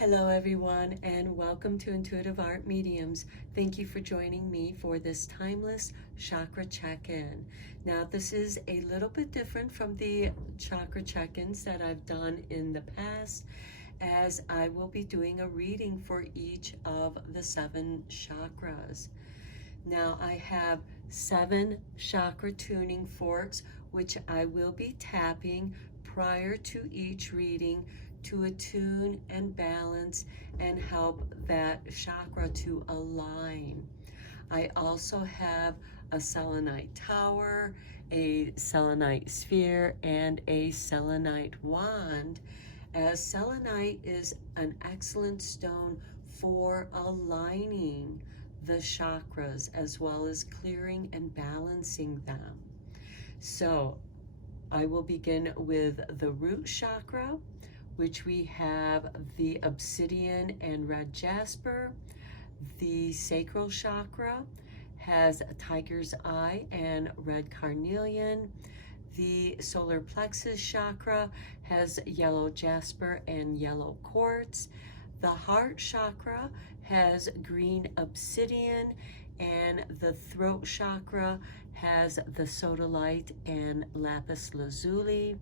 Hello everyone, and welcome to Intuitive Art Mediums. Thank you for joining me for this timeless chakra check-in. Now this is a little bit different from the chakra check-ins that I've done in the past, as I will be doing a reading for each of the 7 chakras. Now I have 7 chakra tuning forks, which I will be tapping prior to each reading to attune and balance and help that chakra to align. I also have a selenite tower, a selenite sphere, and a selenite wand, as selenite is an excellent stone for aligning the chakras as well as clearing and balancing them. So I will begin with the root chakra, which we have the obsidian and red jasper. The sacral chakra has a tiger's eye and red carnelian. The solar plexus chakra has yellow jasper and yellow quartz. The heart chakra has green obsidian, and the throat chakra has the sodalite and lapis lazuli.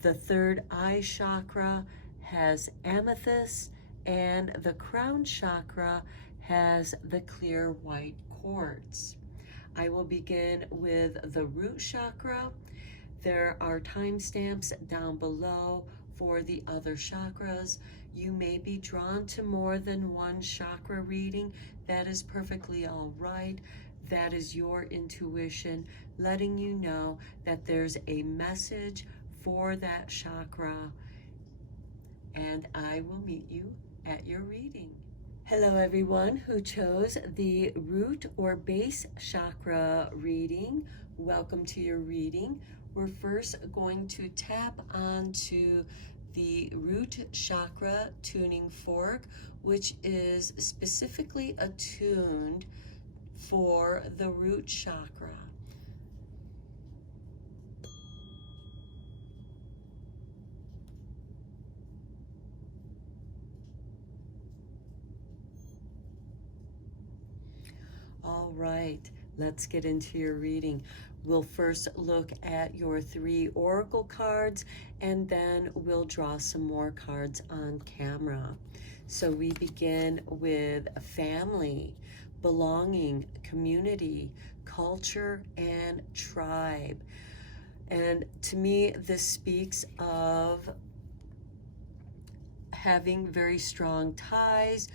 The third eye chakra has amethyst, and the crown chakra has the clear white quartz. I will begin with the root chakra. There are timestamps down below for the other chakras. You may be drawn to more than one chakra reading. That is perfectly all right. That is your intuition letting you know that there's a message for that chakra, and I will meet you at your reading. Hello everyone who chose the root or base chakra reading. Welcome to your reading. We're first going to tap onto the root chakra tuning fork, which is specifically attuned for the root chakra. All right, let's get into your reading. We'll first look at your 3 oracle cards, and then we'll draw some more cards on camera. So we begin with family, belonging, community, culture, and tribe. And to me, this speaks of having very strong ties,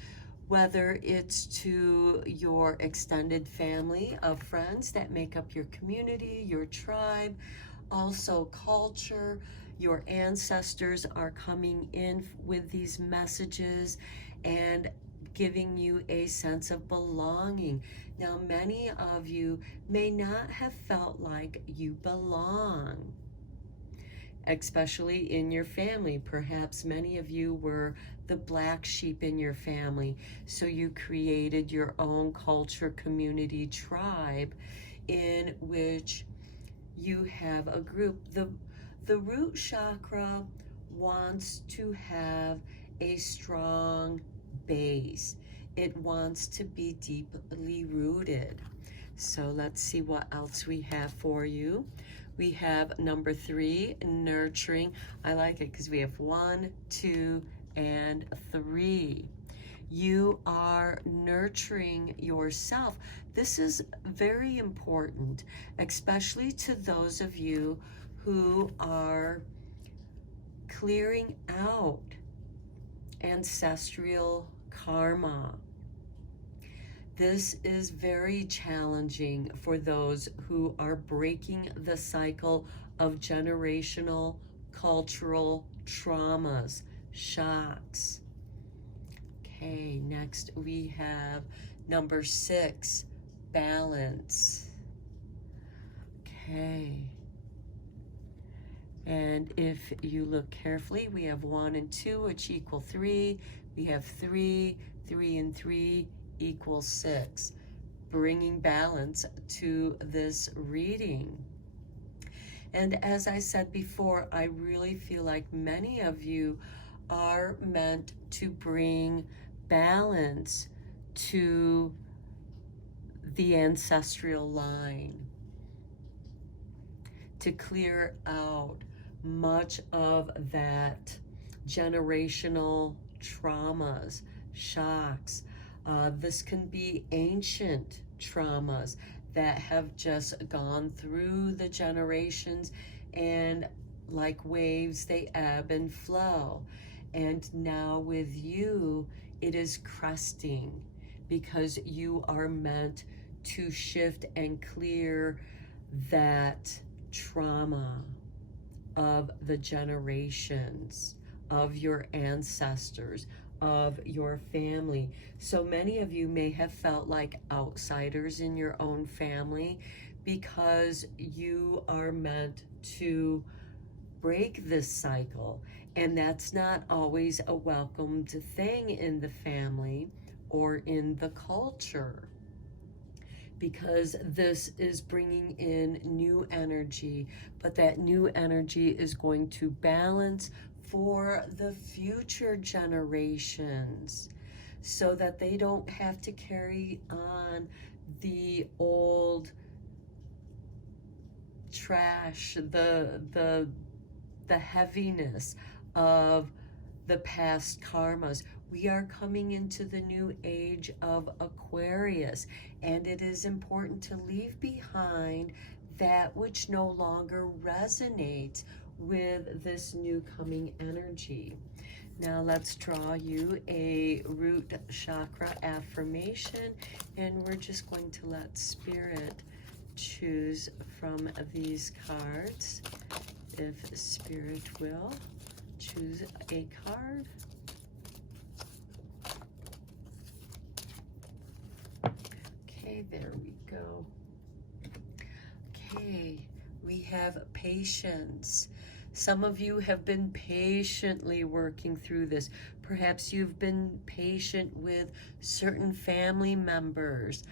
whether it's to your extended family of friends that make up your community, your tribe, also culture. Your ancestors are coming in with these messages and giving you a sense of belonging. Now, many of you may not have felt like you belong, especially in your family. Perhaps many of you were the black sheep in your family, so you created your own culture, community, tribe in which you have a group. The root chakra wants to have a strong base. It wants to be deeply rooted. So let's see what else we have for you. We have number 3, nurturing. I like it because we have 1, 2, and 3. You are nurturing yourself. This is very important, especially to those of you who are clearing out ancestral karma. This is very challenging for those who are breaking the cycle of generational cultural traumas, shocks. Okay, next we have number 6, balance. Okay. And if you look carefully, we have 1 and 2, which equal 3. We have 3, 3 and 3 equals 6, bringing balance to this reading. And as I said before, I really feel like many of you are meant to bring balance to the ancestral line, to clear out much of that generational traumas, shocks. This can be ancient traumas that have just gone through the generations, and like waves, they ebb and flow. And now with you, it is cresting, because you are meant to shift and clear that trauma of the generations, of your ancestors, of your family. So many of you may have felt like outsiders in your own family, because you are meant to break this cycle. And that's not always a welcomed thing in the family or in the culture, because this is bringing in new energy, but that new energy is going to balance for the future generations, so that they don't have to carry on the old trash, the heaviness of the past karmas. We are coming into the new age of Aquarius, and it is important to leave behind that which no longer resonates with this new coming energy. Now let's draw you a root chakra affirmation, and we're just going to let Spirit choose from these cards. If Spirit will choose a card. Okay, there we go. Okay, we have patience. Some of you have been patiently working through this. Perhaps you've been patient with certain family members,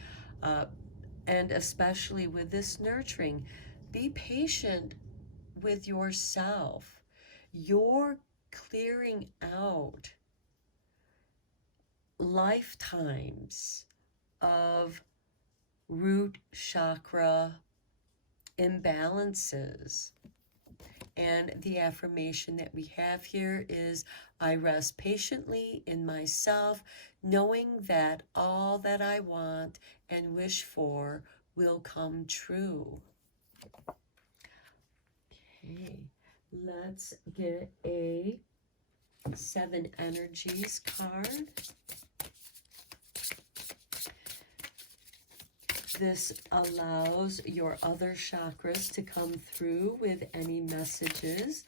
and especially with this nurturing. Be patient with yourself. You're clearing out lifetimes of root chakra imbalances. And the affirmation that we have here is, I rest patiently in myself, knowing that all that I want and wish for will come true. Okay, let's get a 7 energies card. This allows your other chakras to come through with any messages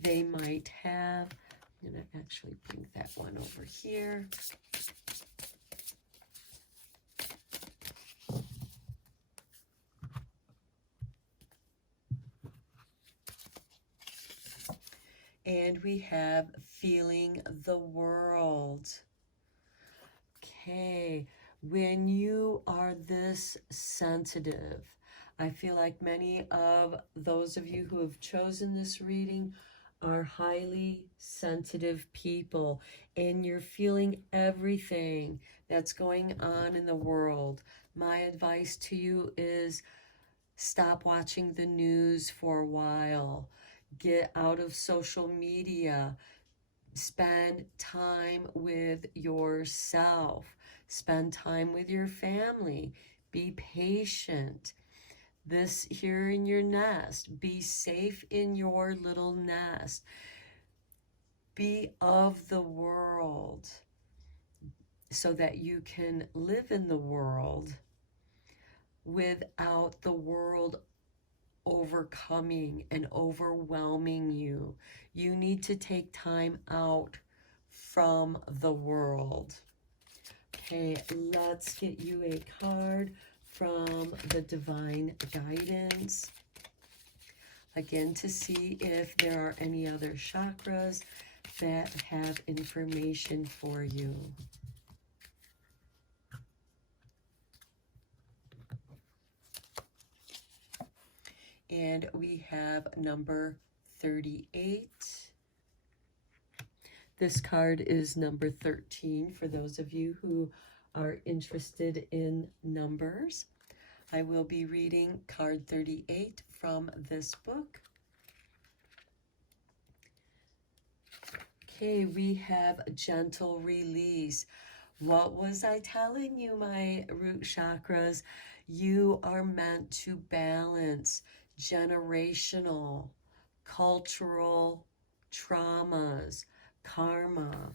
they might have. I'm going to actually bring that one over here. And we have feeling the world. Okay, when you are this sensitive, I feel like many of those of you who have chosen this reading are highly sensitive people, and you're feeling everything that's going on in the world. My advice to you is stop watching the news for a while. Get out of social media. Spend time with yourself. Spend time with your family. Be patient. This here in your nest. Be safe in your little nest. Be of the world, so that you can live in the world without the world overcoming and overwhelming you. You need to take time out from the world. Okay, let's get you a card from the Divine Guidance. Again, to see if there are any other chakras that have information for you. And we have number 38. This card is number 13 for those of you who are interested in numbers. I will be reading card 38 from this book. Okay, we have gentle release. What was I telling you, my root chakras? You are meant to balance generational, cultural traumas, karma.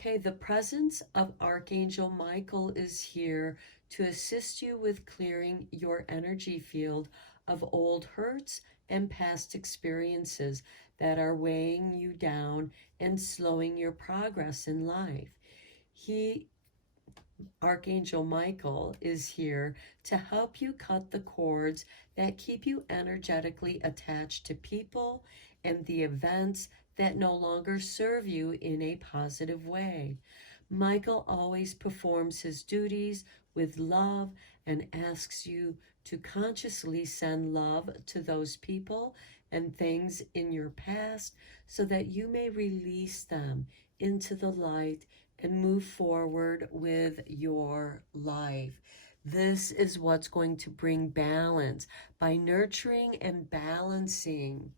Okay, the presence of Archangel Michael is here to assist you with clearing your energy field of old hurts and past experiences that are weighing you down and slowing your progress in life. Archangel Michael is here to help you cut the cords that keep you energetically attached to people and the events that no longer serve you in a positive way. Michael always performs his duties with love and asks you to consciously send love to those people and things in your past so that you may release them into the light and move forward with your life. This is what's going to bring balance by nurturing and balancing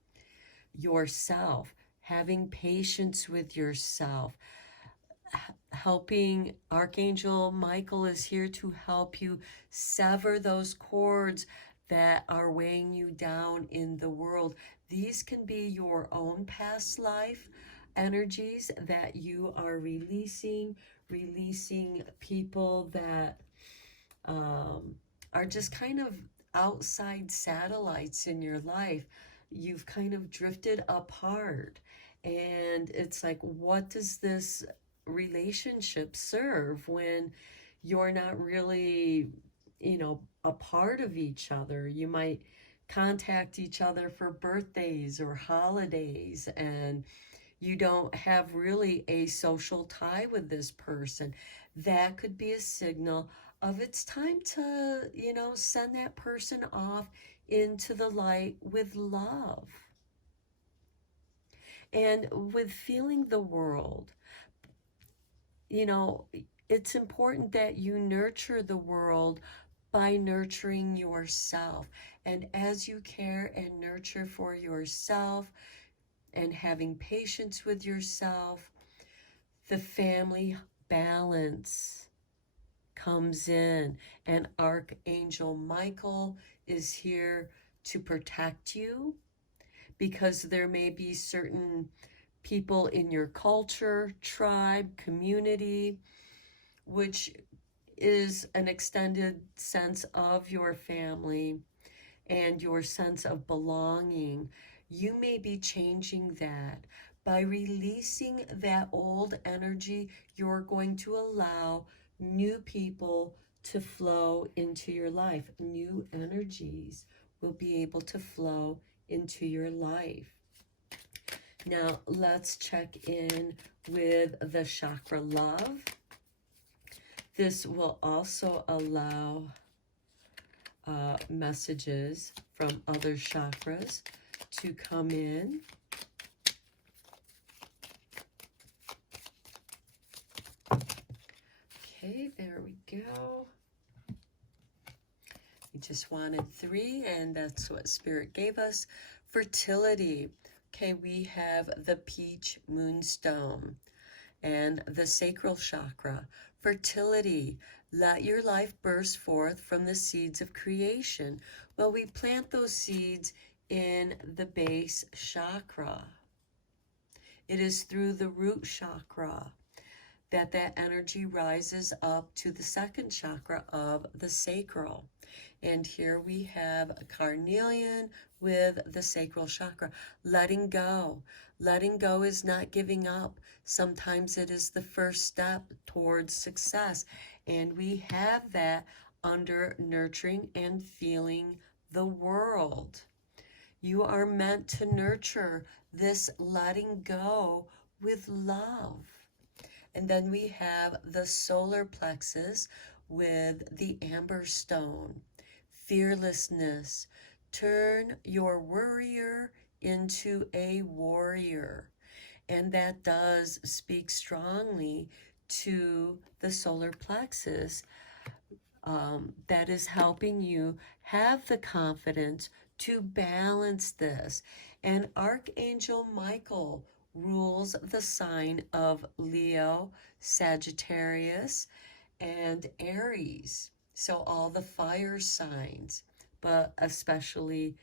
yourself, having patience with yourself, helping. Archangel Michael is here to help you sever those cords that are weighing you down in the world. These can be your own past life energies that you are releasing people that are just kind of outside satellites in your life. You've kind of drifted apart, and it's like, what does this relationship serve when you're not really, a part of each other? You might contact each other for birthdays or holidays, and you don't have really a social tie with this person. That could be a signal of it's time to, send that person off into the light with love and with feeling the world. It's important that you nurture the world by nurturing yourself. And as you care and nurture for yourself and having patience with yourself, the family balance comes in, and Archangel Michael is here to protect you, because there may be certain people in your culture, tribe, community, which is an extended sense of your family and your sense of belonging. You may be changing that. By releasing that old energy, you're going to allow new people to flow into your life. New energies will be able to flow into your life. Now, let's check in with the chakra love. This will also allow messages from other chakras to come in. Okay, there we go. We just wanted 3, and that's what Spirit gave us. Fertility. Okay, we have the peach moonstone and the sacral chakra. Fertility. Let your life burst forth from the seeds of creation. Well, we plant those seeds in the base chakra. It is through the root chakra that energy rises up to the second chakra of the sacral. And here we have a carnelian with the sacral chakra. Letting go. Letting go is not giving up. Sometimes it is the first step towards success. And we have that under nurturing and feeling the world. You are meant to nurture this letting go with love. And then we have the solar plexus with the amber stone. Fearlessness. Turn your worrier into a warrior. And that does speak strongly to the solar plexus, that is helping you have the confidence to balance this. And Archangel Michael rules the sign of Leo, Sagittarius, and Aries. So all the fire signs, but especially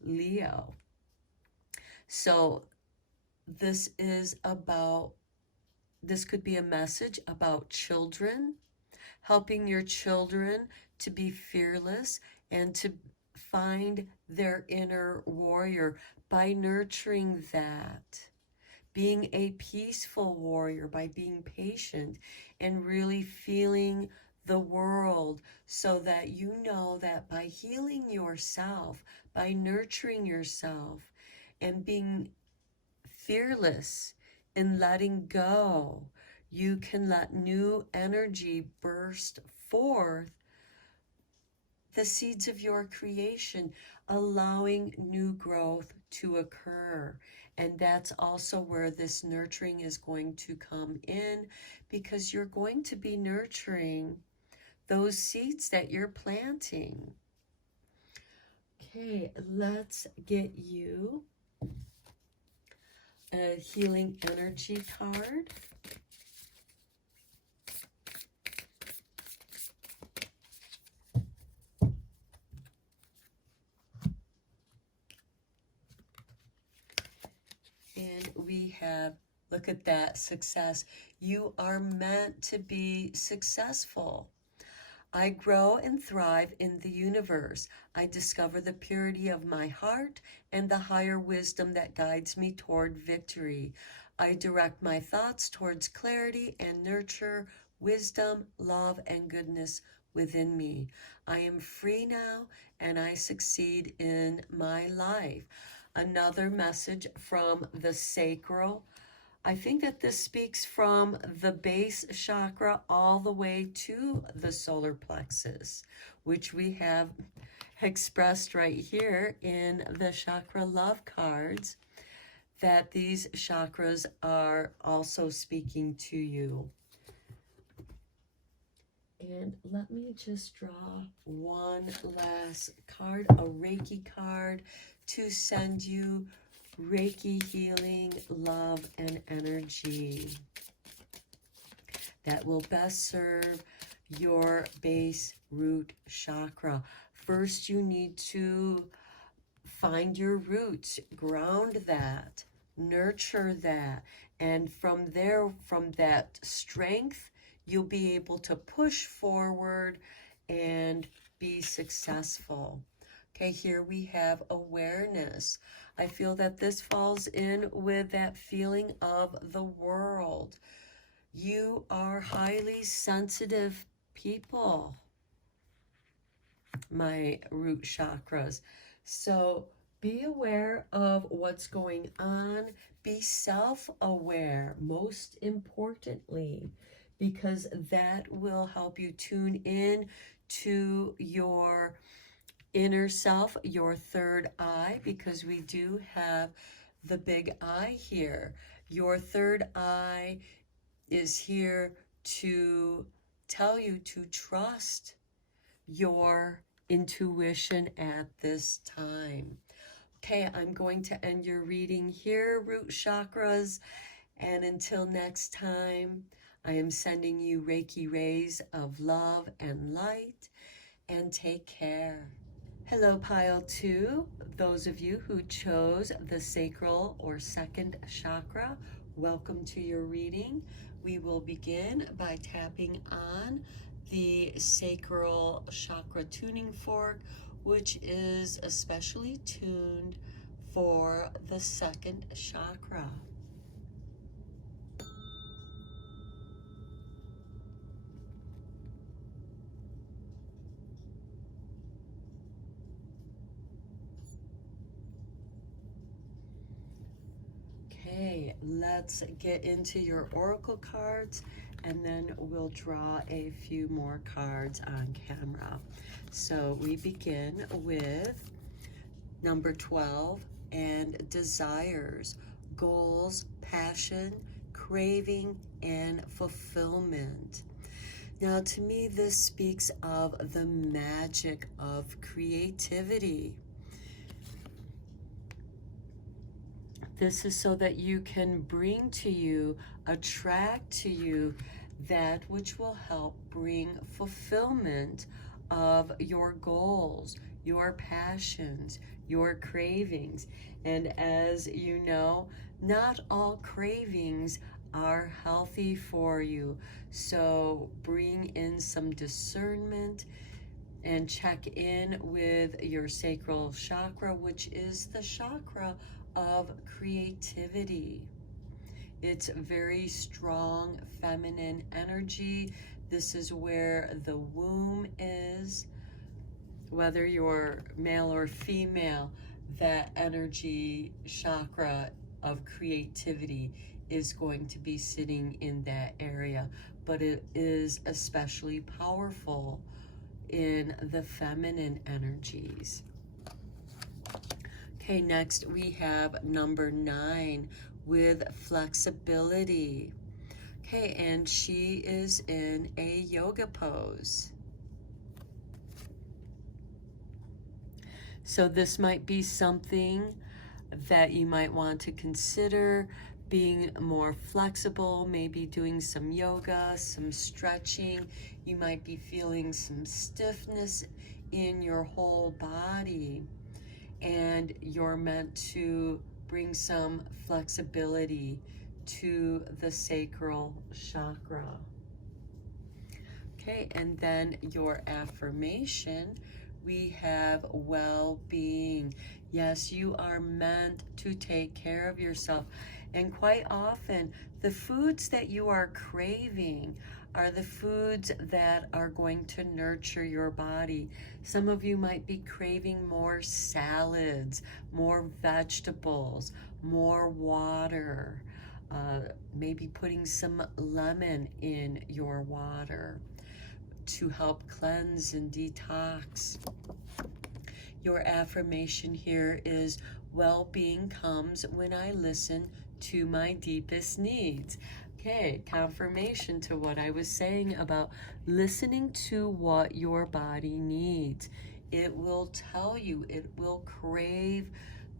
Leo. So this could be a message about children, helping your children to be fearless and to find their inner warrior by nurturing that. Being a peaceful warrior by being patient and really feeling the world, so that you know that by healing yourself, by nurturing yourself and being fearless in letting go, you can let new energy burst forth, the seeds of your creation, allowing new growth to occur. And that's also where this nurturing is going to come in, because you're going to be nurturing those seeds that you're planting. Okay, let's get you a healing energy card. And we have, look at that, success. You are meant to be successful. I grow and thrive in the universe. I discover the purity of my heart and the higher wisdom that guides me toward victory. I direct my thoughts towards clarity and nurture wisdom, love, and goodness within me. I am free now and I succeed in my life. Another message from the sacral. I think that this speaks from the base chakra all the way to the solar plexus, which we have expressed right here in the chakra love cards, that these chakras are also speaking to you. And let me just draw one last card, a Reiki card, to send you Reiki healing, love, and energy that will best serve your base root chakra. First, you need to find your roots, ground that, nurture that, and from there, from that strength, you'll be able to push forward and be successful. Okay, here we have awareness. I feel that this falls in with that feeling of the world. You are highly sensitive people, my root chakras. So be aware of what's going on. Be self-aware, most importantly, because that will help you tune in to your inner self, your third eye, because we do have the big eye here. Your third eye is here to tell you to trust your intuition at this time. Okay, I'm going to end your reading here, root chakras, and until next time, I am sending you Reiki rays of love and light, and take care. Hello, pile 2. Those of you who chose the sacral or second chakra, welcome to your reading. We will begin by tapping on the sacral chakra tuning fork, which is especially tuned for the second chakra. Okay, let's get into your oracle cards, and then we'll draw a few more cards on camera. So we begin with number 12 and desires. goals, passion, craving, and fulfillment. Now, to me, this speaks of the magic of creativity. This is so that you can bring to you, attract to you that which will help bring fulfillment of your goals, your passions, your cravings. And as you know, not all cravings are healthy for you. So bring in some discernment and check in with your sacral chakra, which is the chakra of creativity. It's very strong feminine energy. This is where the womb is. Whether you're male or female, that energy chakra of creativity is going to be sitting in that area, but it is especially powerful in the feminine energies. Okay, next we have number 9 with flexibility. Okay, and she is in a yoga pose. So this might be something that you might want to consider, being more flexible, maybe doing some yoga, some stretching. You might be feeling some stiffness in your whole body, and you're meant to bring some flexibility to the sacral chakra. Okay, and then your affirmation, we have well-being. Yes, you are meant to take care of yourself. And quite often, the foods that you are craving are the foods that are going to nurture your body. Some of you might be craving more salads, more vegetables, more water, maybe putting some lemon in your water to help cleanse and detox. Your affirmation here is, well-being comes when I listen to my deepest needs. Okay, confirmation to what I was saying about listening to what your body needs. It will tell you, it will crave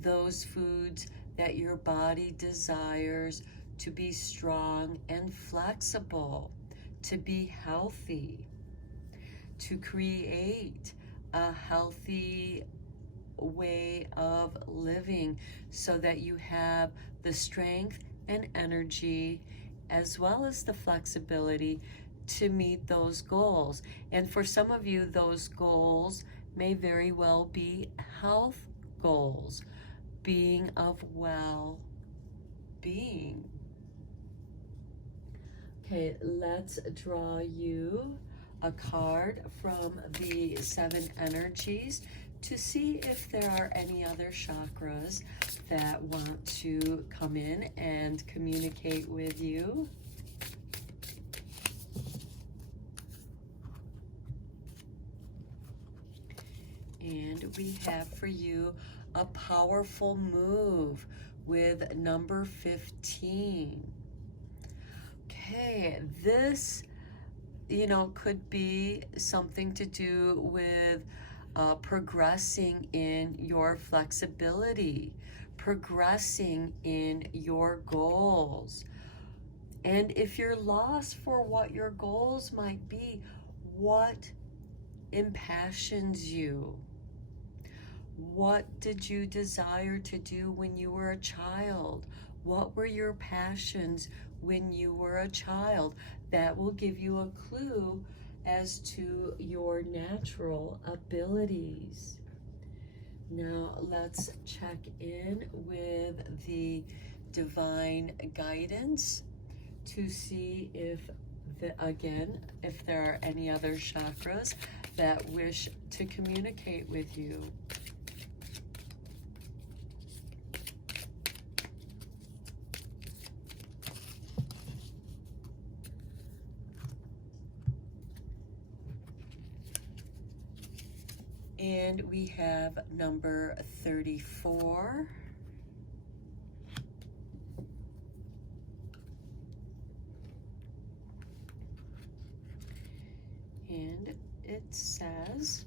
those foods that your body desires to be strong and flexible, to be healthy, to create a healthy way of living so that you have the strength and energy as well as the flexibility to meet those goals. And for some of you, those goals may very well be health goals, being of well-being. Okay, let's draw you a card from the 7 energies to see if there are any other chakras that want to come in and communicate with you. And we have for you a powerful move with number 15. Okay, this, could be something to do with progressing in your flexibility, progressing in your goals. And if you're lost for what your goals might be, what impassions you? What did you desire to do when you were a child? What were your passions when you were a child? That will give you a clue as to your natural abilities. Now let's check in with the divine guidance to see if, if there are any other chakras that wish to communicate with you. And we have number 34. And it says,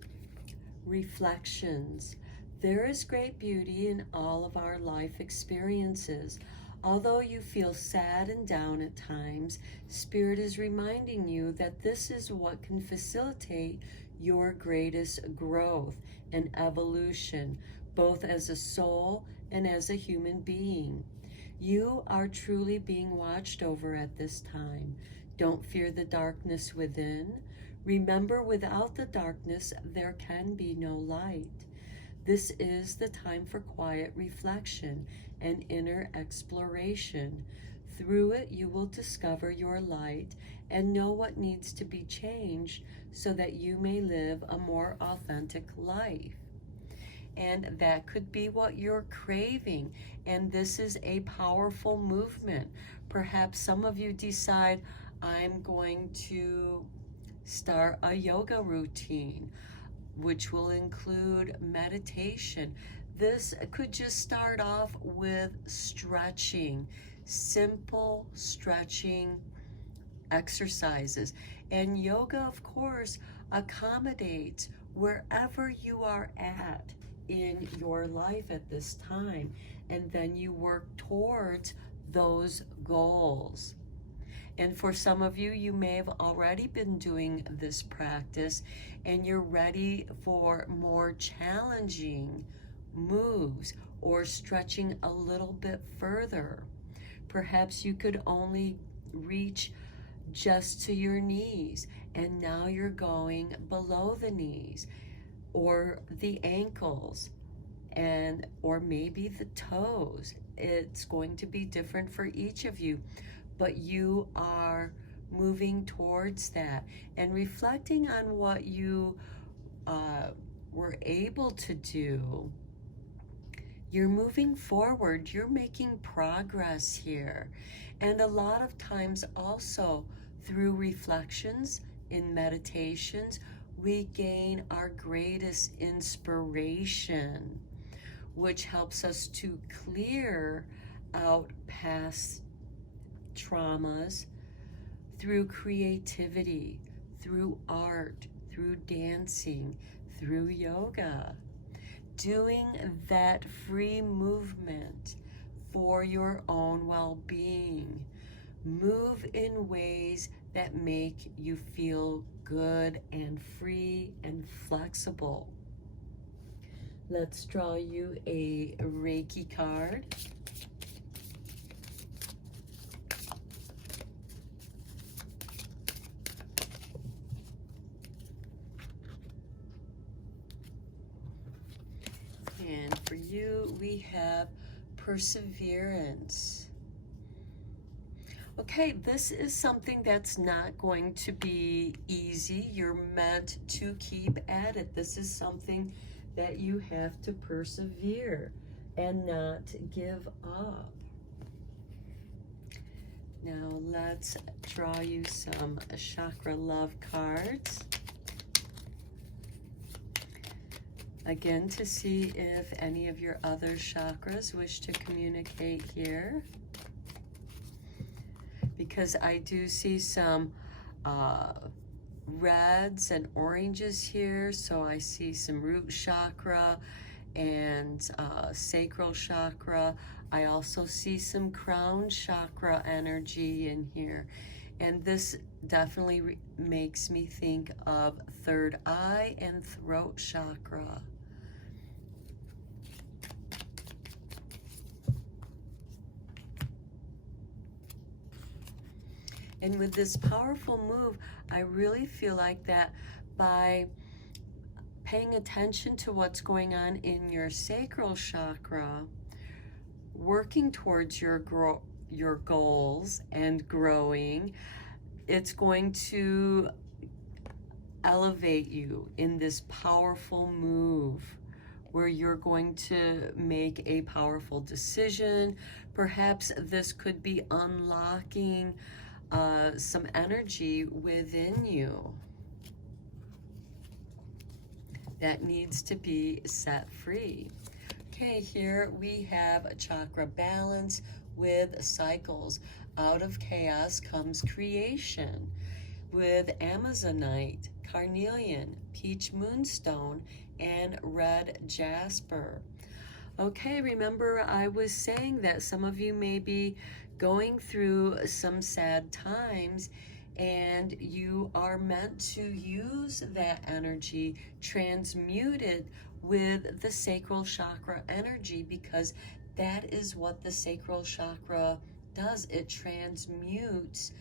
reflections. There is great beauty in all of our life experiences. Although you feel sad and down at times, Spirit is reminding you that this is what can facilitate your greatest growth and evolution, both as a soul and as a human being. You are truly being watched over at this time. Don't fear the darkness within. Remember, without the darkness, there can be no light. This is the time for quiet reflection and inner exploration. Through it, you will discover your light and know what needs to be changed so that you may live a more authentic life. And that could be what you're craving. And this is a powerful movement. Perhaps some of you decide, I'm going to start a yoga routine, which will include meditation. This could just start off with stretching, simple stretching exercises. And yoga, of course, accommodates wherever you are at in your life at this time, and then you work towards those goals. And for some of you, you may have already been doing this practice and you're ready for more challenging moves or stretching a little bit further. Perhaps you could only reach just to your knees, and now you're going below the knees or the ankles, and or maybe the toes. It's going to be different for each of you, but you are moving towards that and reflecting on what you were able to do. You're moving forward, you're making progress here. And a lot of times also through reflections in meditations, we gain our greatest inspiration, which helps us to clear out past traumas through creativity, through art, through dancing, through yoga. Doing that free movement for your own well-being. Move in ways that make you feel good and free and flexible. Let's draw you a Reiki card. And for you, we have perseverance. Okay, this is something that's not going to be easy. You're meant to keep at it. This is something that you have to persevere and not give up. Now let's draw you some chakra love cards. Again, to see if any of your other chakras wish to communicate here. Because I do see some reds and oranges here. So I see some root chakra and sacral chakra. I also see some crown chakra energy in here. And this definitely makes me think of third eye and throat chakra. And with this powerful move, I really feel like that by paying attention to what's going on in your sacral chakra, working towards your goals and growing, it's going to elevate you in this powerful move where you're going to make a powerful decision. Perhaps this could be unlocking some energy within you that needs to be set free. Okay, here we have a chakra balance with cycles. Out of chaos comes creation. with Amazonite, carnelian, peach moonstone, and red jasper. Okay, remember I was saying that some of you may be going through some sad times, and you are meant to use that energy, transmute it with the sacral chakra energy, because that is what the sacral chakra does. It transmutes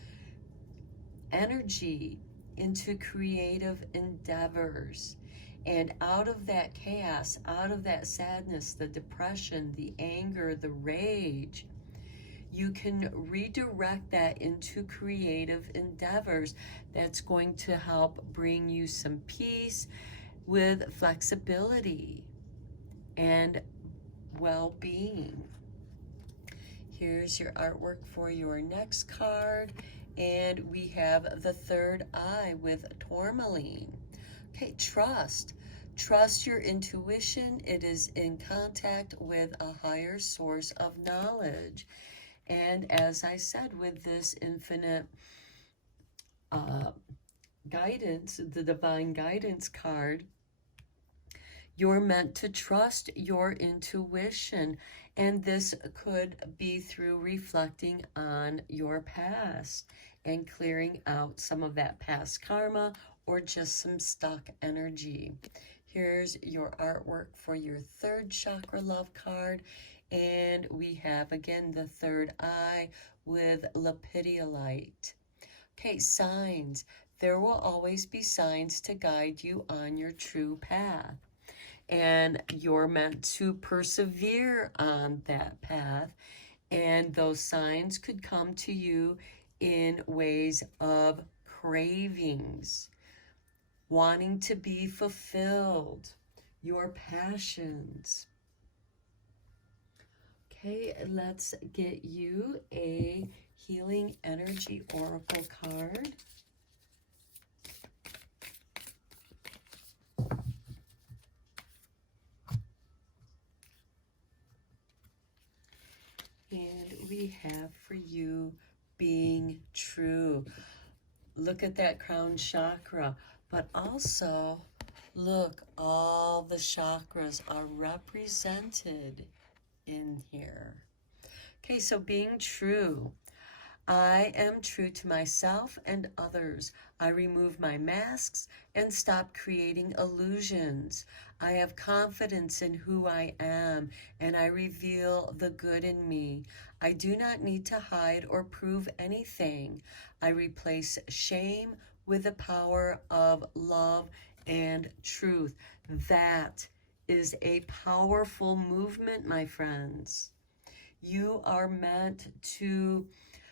energy into creative endeavors. And out of that chaos, out of that sadness, the depression, the anger, the rage, you can redirect that into creative endeavors that's going to help bring you some peace with flexibility and well-being. Here's your artwork for your next card. And we have the third eye with tourmaline. Okay, trust. Trust your intuition. It is in contact with a higher source of knowledge. And as I said, with this infinite guidance, the divine guidance card, you're meant to trust your intuition. And this could be through reflecting on your past and clearing out some of that past karma or just some stuck energy. Here's your artwork for your third chakra love card. And we have, again, the third eye with lepidolite. Okay, signs. There will always be signs to guide you on your true path. And you're meant to persevere on that path. And those signs could come to you in ways of cravings, wanting to be fulfilled, your passions. Okay, let's get you a healing energy oracle card. And we have for you being true. Look at that crown chakra, but also look, all the chakras are represented in here. Okay, so being true. I am true to myself and others. I remove my masks and stop creating illusions. I have confidence in who I am, and I reveal the good in me. I do not need to hide or prove anything. I replace shame with the power of love and truth. That is a powerful movement, my friends. You are meant to,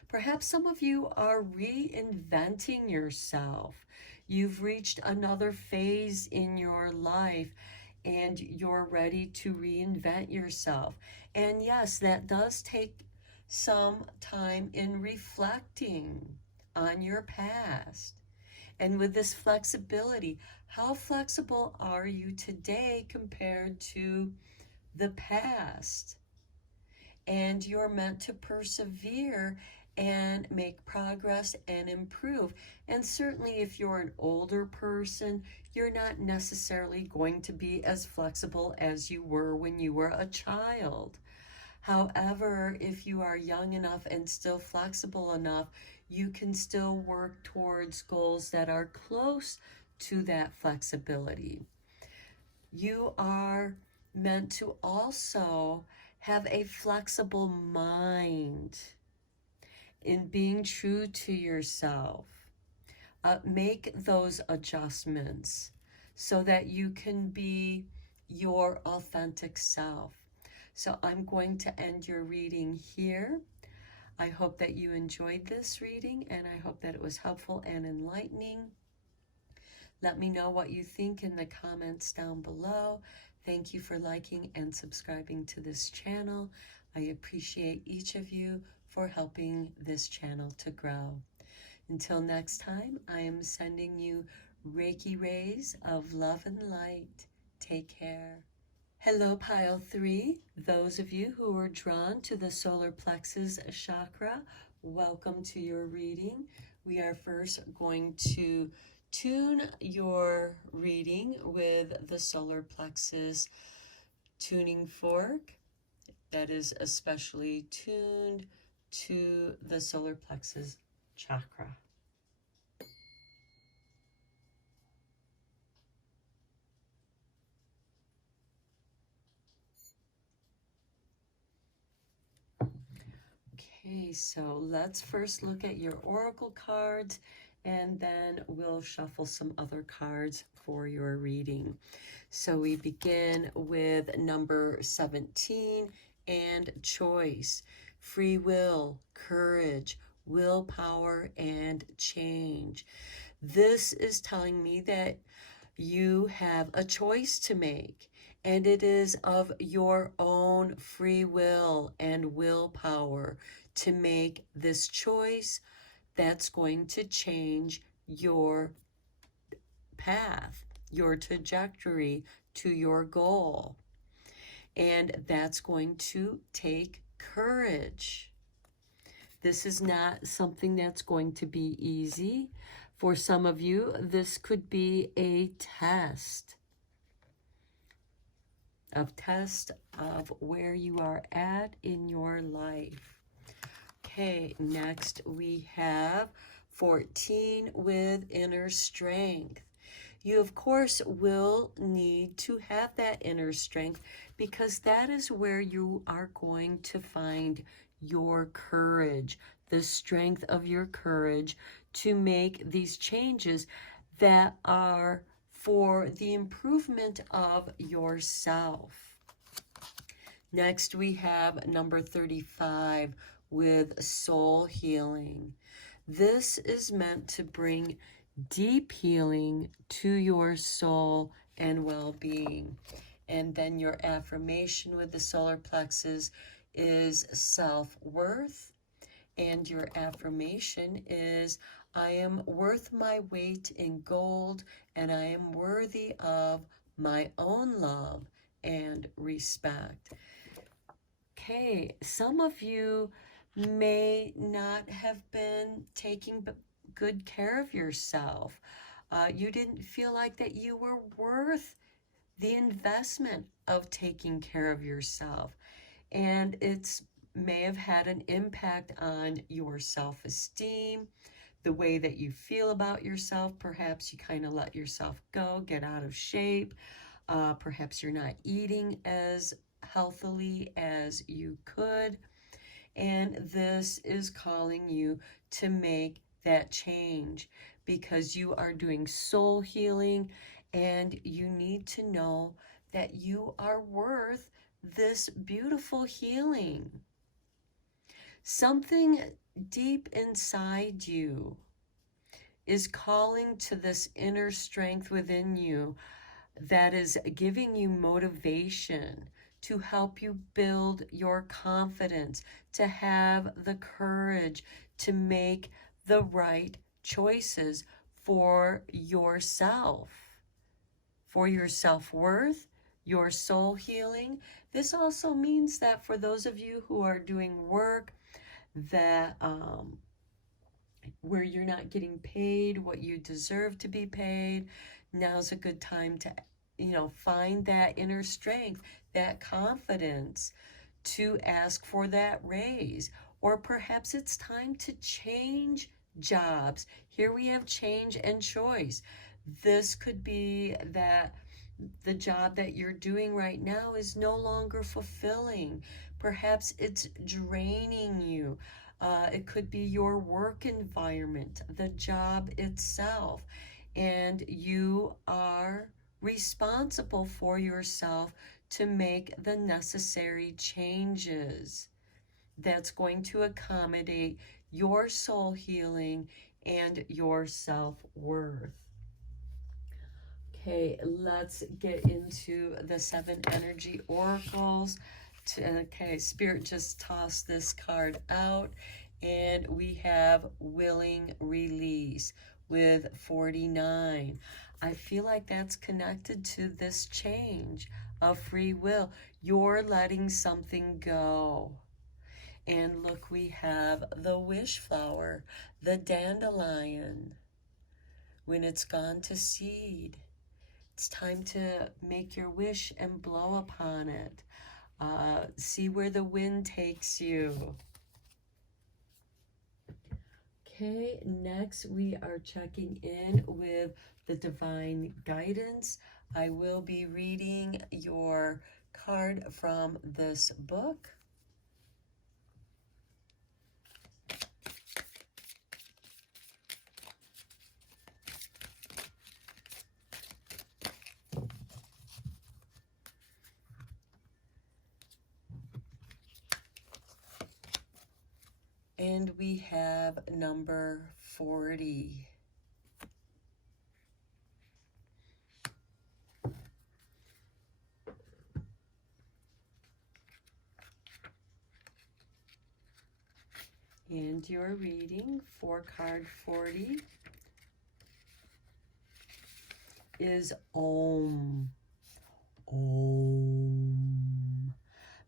perhaps some of you are reinventing yourself. You've reached another phase in your life and you're ready to reinvent yourself. And yes, that does take some time in reflecting on your past. And with this flexibility, how flexible are you today compared to the past? And you're meant to persevere and make progress and improve. And certainly if you're an older person, you're not necessarily going to be as flexible as you were when you were a child. However, if you are young enough and still flexible enough, you can still work towards goals that are close to that flexibility. You are meant to also have a flexible mind in being true to yourself. Make those adjustments so that you can be your authentic self. So I'm going to end your reading here. I hope that you enjoyed this reading, and I hope that it was helpful and enlightening. Let me know what you think in the comments down below. Thank you for liking and subscribing to this channel. I appreciate each of you for helping this channel to grow. Until next time, I am sending you Reiki rays of love and light. Take care. Hello, Pile 3. Those of you who were drawn to the solar plexus chakra, welcome to your reading. We are first going to tune your reading with the solar plexus tuning fork that is especially tuned to the solar plexus chakra. Okay, so let's first look at your oracle cards, and then we'll shuffle some other cards for your reading. So we begin with number 17 and choice, free will, courage, willpower, and change. This is telling me that you have a choice to make, and it is of your own free will and willpower to make this choice that's going to change your path, your trajectory to your goal. And that's going to take courage. This is not something that's going to be easy. For some of you, this could be a test of where you are at in your life. Okay, next we have 14 with inner strength. You, of course, will need to have that inner strength because that is where you are going to find your courage, the strength of your courage to make these changes that are for the improvement of yourself. Next, we have number 35 with soul healing. This is meant to bring deep healing to your soul and well-being. And then your affirmation with the solar plexus is self-worth. And your affirmation is, I am worth my weight in gold, and I am worthy of my own love and respect. Okay, some of you may not have been taking good care of yourself. You didn't feel like that you were worth the investment of taking care of yourself. And it's may have had an impact on your self-esteem, the way that you feel about yourself. Perhaps you kind of let yourself go, get out of shape. Perhaps you're not eating as healthily as you could. And this is calling you to make that change because you are doing soul healing and you need to know that you are worth this beautiful healing. Something deep inside you is calling to this inner strength within you that is giving you motivation to help you build your confidence, to have the courage to make the right choices for yourself, for your self-worth, your soul healing. This also means that for those of you who are doing work that where you're not getting paid what you deserve to be paid, now's a good time to, find that inner strength, that confidence to ask for that raise. Or perhaps it's time to change jobs. Here we have change and choice. This could be that the job that you're doing right now is no longer fulfilling. Perhaps it's draining you. It could be your work environment, the job itself, and you are responsible for yourself to make the necessary changes that's going to accommodate your soul healing and your self-worth. Okay, let's get into the 7 energy oracles. Okay, Spirit just tossed this card out, and we have willing release with 49. I feel like that's connected to this change of free will. You're letting something go. And look, we have the wish flower, the dandelion. When it's gone to seed, it's time to make your wish and blow upon it. See where the wind takes you. Okay, next we are checking in with the divine guidance. I will be reading your card from this book. And we have number 40. And your reading for card 40 is Om. Om.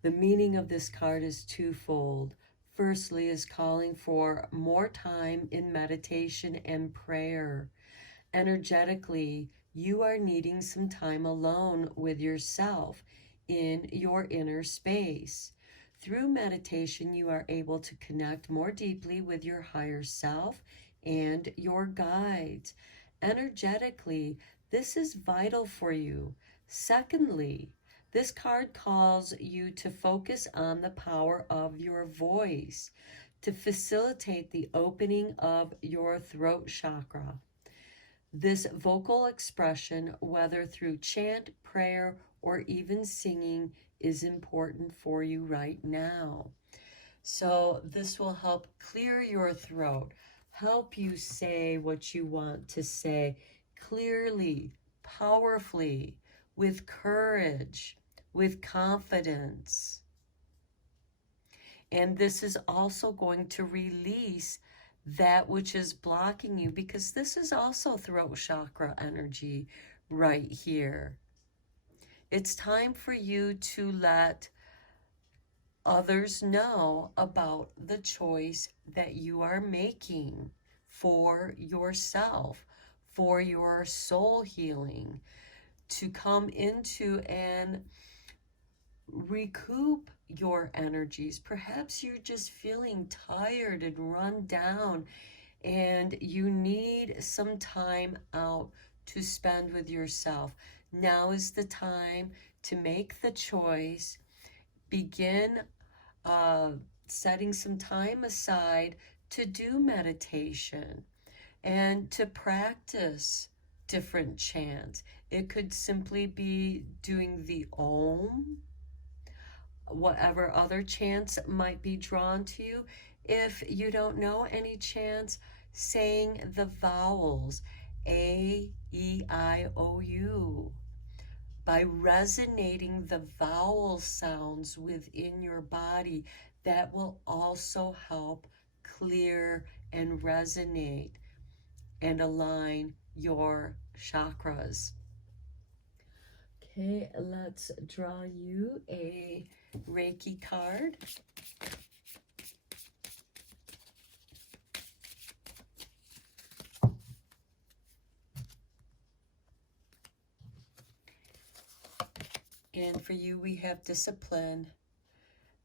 The meaning of this card is twofold. Firstly, is calling for more time in meditation and prayer. Energetically, you are needing some time alone with yourself in your inner space. Through meditation, you are able to connect more deeply with your higher self and your guides. Energetically, this is vital for you. Secondly, this card calls you to focus on the power of your voice to facilitate the opening of your throat chakra. This vocal expression, whether through chant, prayer, or even singing, is important for you right now. So this will help clear your throat, help you say what you want to say clearly, powerfully, with courage, with confidence. And this is also going to release that which is blocking you, because this is also throat chakra energy right here. It's time for you to let others know about the choice that you are making for yourself, for your soul healing, to come into and recoup your energies. Perhaps you're just feeling tired and run down and you need some time out to spend with yourself. Now is the time to make the choice. Begin setting some time aside to do meditation and to practice different chants. It could simply be doing the Om, whatever other chants might be drawn to you. If you don't know any chants, saying the vowels A, E, I, O, U. By resonating the vowel sounds within your body, that will also help clear and resonate and align your chakras. Okay, let's draw you a Reiki card. And for you, we have discipline.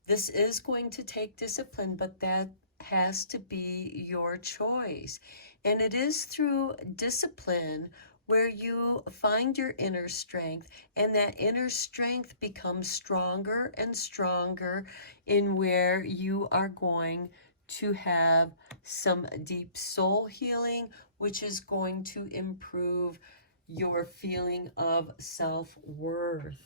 This is going to take discipline, but that has to be your choice. And it is through discipline where you find your inner strength, and that inner strength becomes stronger and stronger in where you are going to have some deep soul healing, which is going to improve your feeling of self-worth.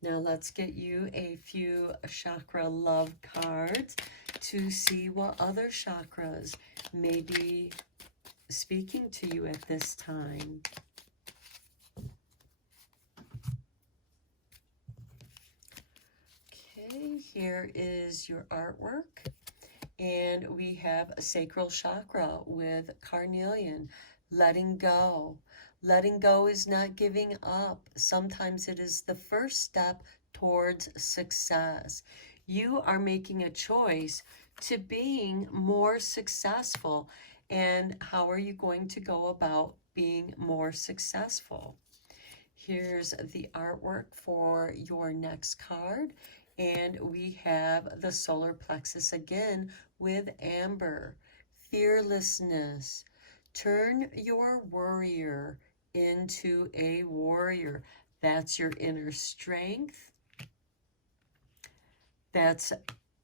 Now let's get you a few chakra love cards to see what other chakras may be speaking to you at this time. Okay, here is your artwork. And we have a sacral chakra with carnelian, letting go. Letting go is not giving up. Sometimes it is the first step towards success. You are making a choice to being more successful. And how are you going to go about being more successful? Here's the artwork for your next card. And we have the solar plexus again with amber. Fearlessness. Turn your worrier into a warrior. That's your inner strength. That's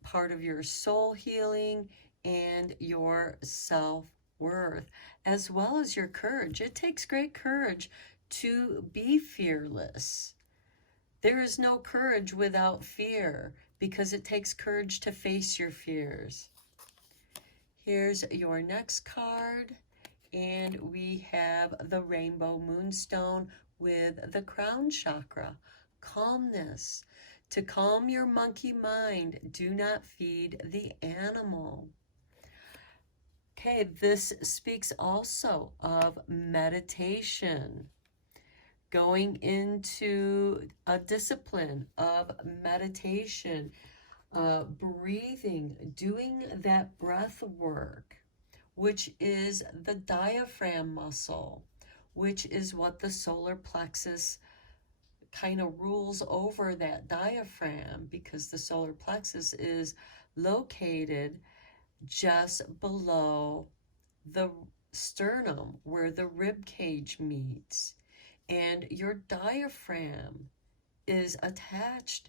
part of your soul healing and your self-worth, as well as your courage. It takes great courage to be fearless. There is no courage without fear, because it takes courage to face your fears. Here's your next card, and we have the rainbow moonstone with the crown chakra. Calmness. To calm your monkey mind, do not feed the animal. Okay, this speaks also of meditation. Going into a discipline of meditation, breathing, doing that breath work, which is the diaphragm muscle, which is what the solar plexus kind of rules over, that diaphragm, because the solar plexus is located just below the sternum where the rib cage meets. And your diaphragm is attached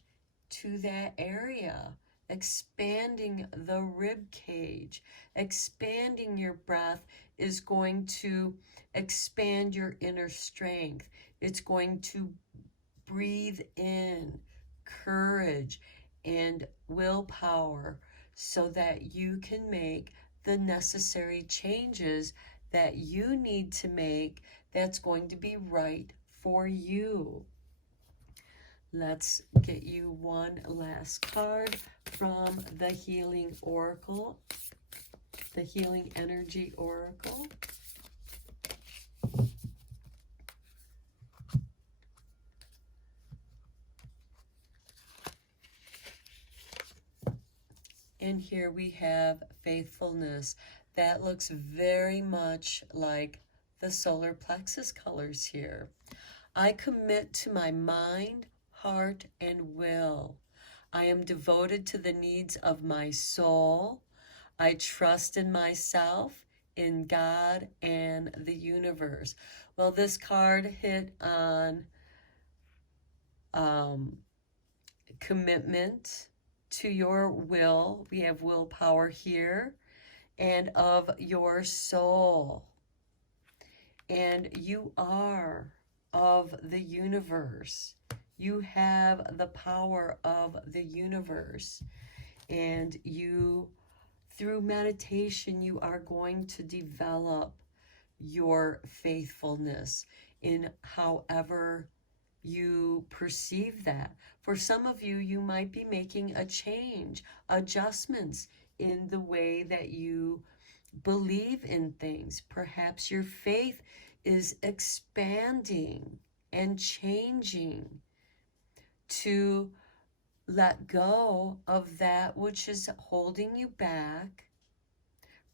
to that area, expanding the rib cage. Expanding your breath is going to expand your inner strength. It's going to breathe in courage and willpower so that you can make the necessary changes that you need to make that's going to be right for you. Let's get you one last card from the Healing Oracle, the Healing Energy Oracle. And here we have faithfulness. That looks very much like the solar plexus colors here. I commit to my mind, heart, and will. I am devoted to the needs of my soul. I trust in myself, in God, and the universe. Well, this card hit on commitment to your will. We have willpower here, and of your soul. And you are of the universe. You have the power of the universe. And you, through meditation, you are going to develop your faithfulness in however you perceive that. For some of you, you might be making a change, adjustments in the way that you believe in things. Perhaps your faith is expanding and changing to let go of that which is holding you back,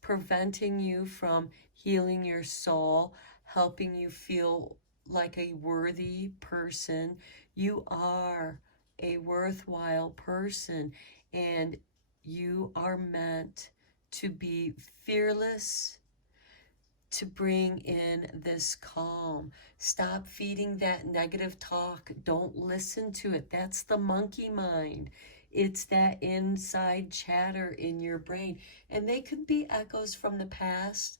preventing you from healing your soul, helping you feel like a worthy person. You are a worthwhile person, and you are meant to be fearless, to bring in this calm. Stop feeding that negative talk. Don't listen to it. That's the monkey mind. It's that inside chatter in your brain. And they could be echoes from the past,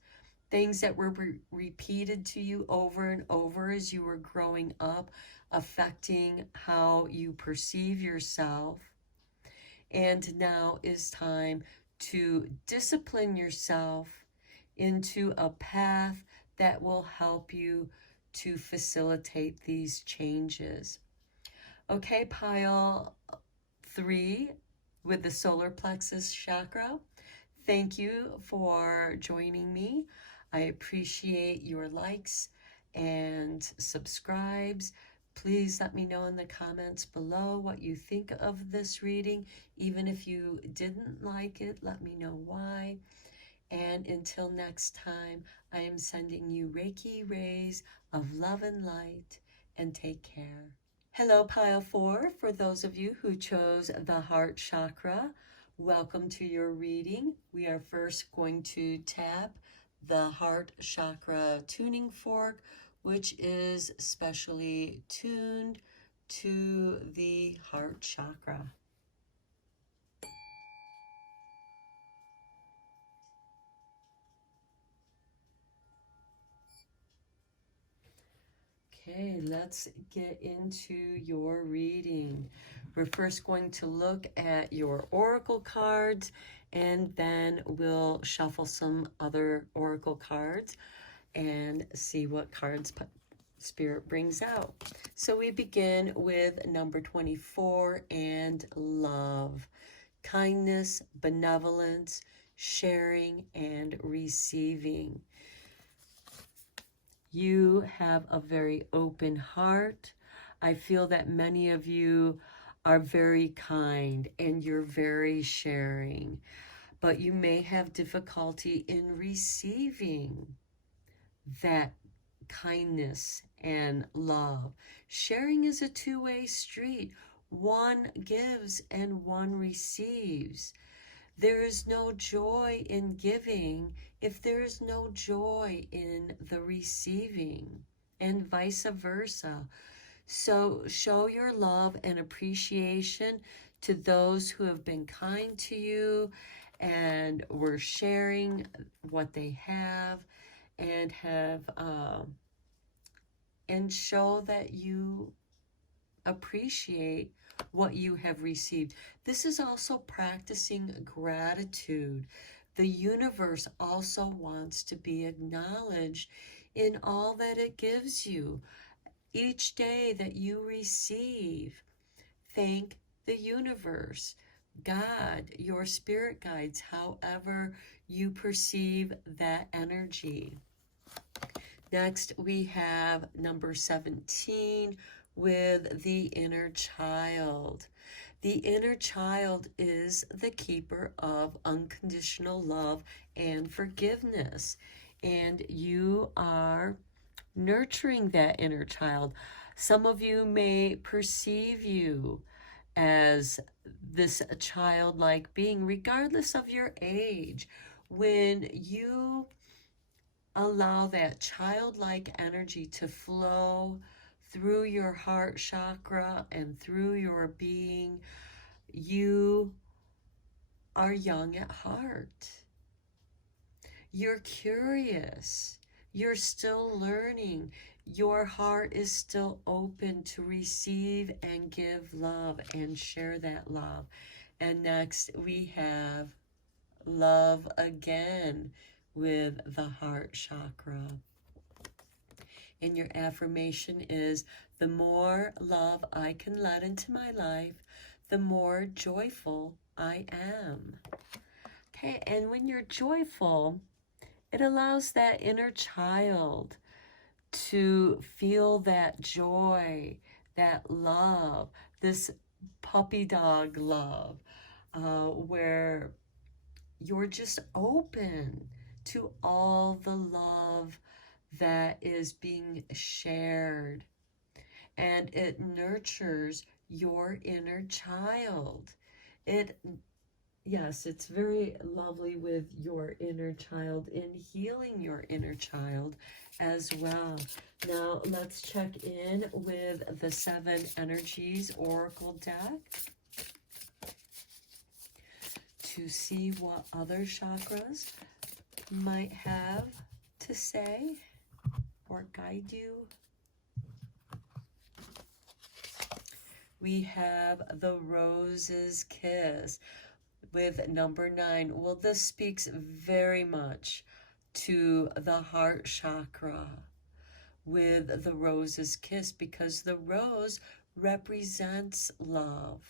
things that were repeated to you over and over as you were growing up, affecting how you perceive yourself. And now is time to discipline yourself into a path that will help you to facilitate these changes. Okay, pile 3 with the solar plexus chakra. Thank you for joining me. I appreciate your likes and subscribes. Please let me know in the comments below what you think of this reading. Even if you didn't like it, let me know why. And until next time, I am sending you Reiki rays of love and light, and take care. Hello, Pile 4. For those of you who chose the heart chakra, welcome to your reading. We are first going to tap the heart chakra tuning fork, which is specially tuned to the heart chakra. Okay, let's get into your reading. We're first going to look at your oracle cards, and then we'll shuffle some other oracle cards and see what cards Spirit brings out. So we begin with number 24 and love. Kindness, benevolence, sharing, and receiving. You have a very open heart. I feel that many of you are very kind and you're very sharing, but you may have difficulty in receiving that kindness and love. Sharing is a two-way street. One gives and one receives. There is no joy in giving if there is no joy in the receiving, and vice versa. So show your love and appreciation to those who have been kind to you and were sharing what they have, and and show that you appreciate what you have received. This is also practicing gratitude. The universe also wants to be acknowledged in all that it gives you. Each day that you receive, thank the universe, God, your spirit guides, however you perceive that energy. Next, we have number 17 with the inner child. The inner child is the keeper of unconditional love and forgiveness, and you are nurturing that inner child. Some of you may perceive you as this childlike being, regardless of your age. When you allow that childlike energy to flow through your heart chakra and through your being, you are young at heart. You're curious. You're still learning. Your heart is still open to receive and give love and share that love. And next we have love again with the heart chakra. And your affirmation is, the more love I can let into my life, the more joyful I am. Okay, and when you're joyful, it allows that inner child to feel that joy, that love, this puppy dog love, where you're just open to all the love that is being shared, and it nurtures your inner child. Yes, it's very lovely with your inner child, in healing your inner child as well. Now let's check in with the 7 Energies Oracle deck to see what other chakras might have to say or guide you. We have the Rose's Kiss with number 9. Well, this speaks very much to the heart chakra with the Rose's Kiss, because the rose represents love.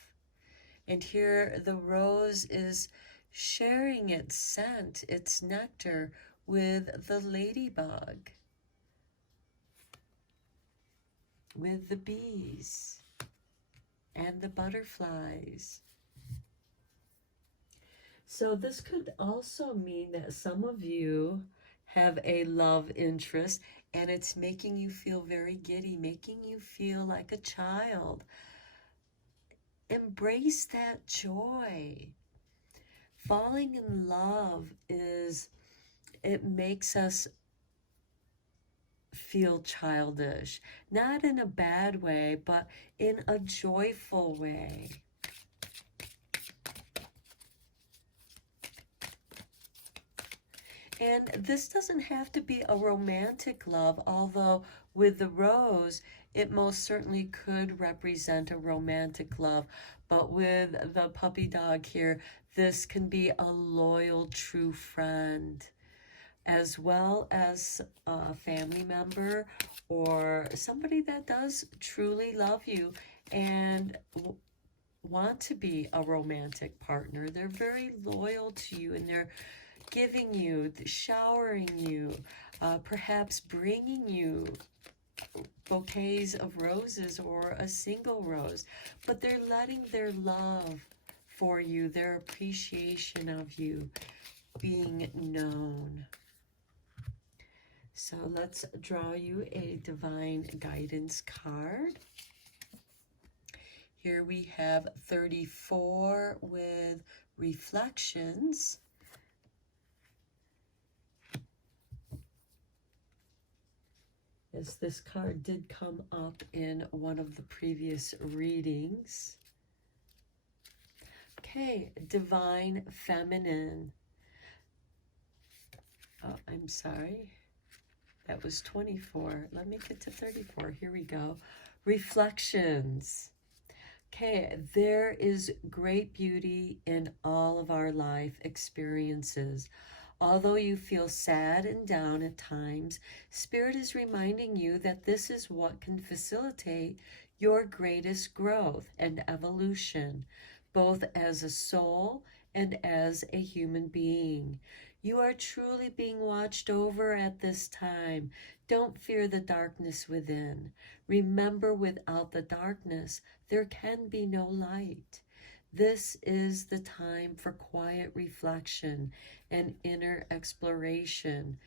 And here the rose is sharing its scent, its nectar, with the ladybug. with the bees and the butterflies. So this could also mean that some of you have a love interest and it's making you feel very giddy, making you feel like a child. Embrace that joy. Falling in love it makes us feel childish, not in a bad way, but in a joyful way. And this doesn't have to be a romantic love, although with the rose, it most certainly could represent a romantic love. But with the puppy dog here, this can be a loyal, true friend, as well as a family member or somebody that does truly love you and want to be a romantic partner. They're very loyal to you and they're giving you, showering you, perhaps bringing you bouquets of roses or a single rose, but they're letting their love for you, their appreciation of you being known. So let's draw you a divine guidance card. Here we have 34 with reflections. As this card did come up in one of the previous readings. Okay, divine feminine. Oh, I'm sorry. That was 24. Let me get to 34. Here we go. Reflections. Okay, there is great beauty in all of our life experiences. Although you feel sad and down at times, Spirit is reminding you that this is what can facilitate your greatest growth and evolution, both as a soul and as a human being. You are truly being watched over at this time. Don't fear the darkness within. Remember, without the darkness, there can be no light. This is the time for quiet reflection and inner exploration.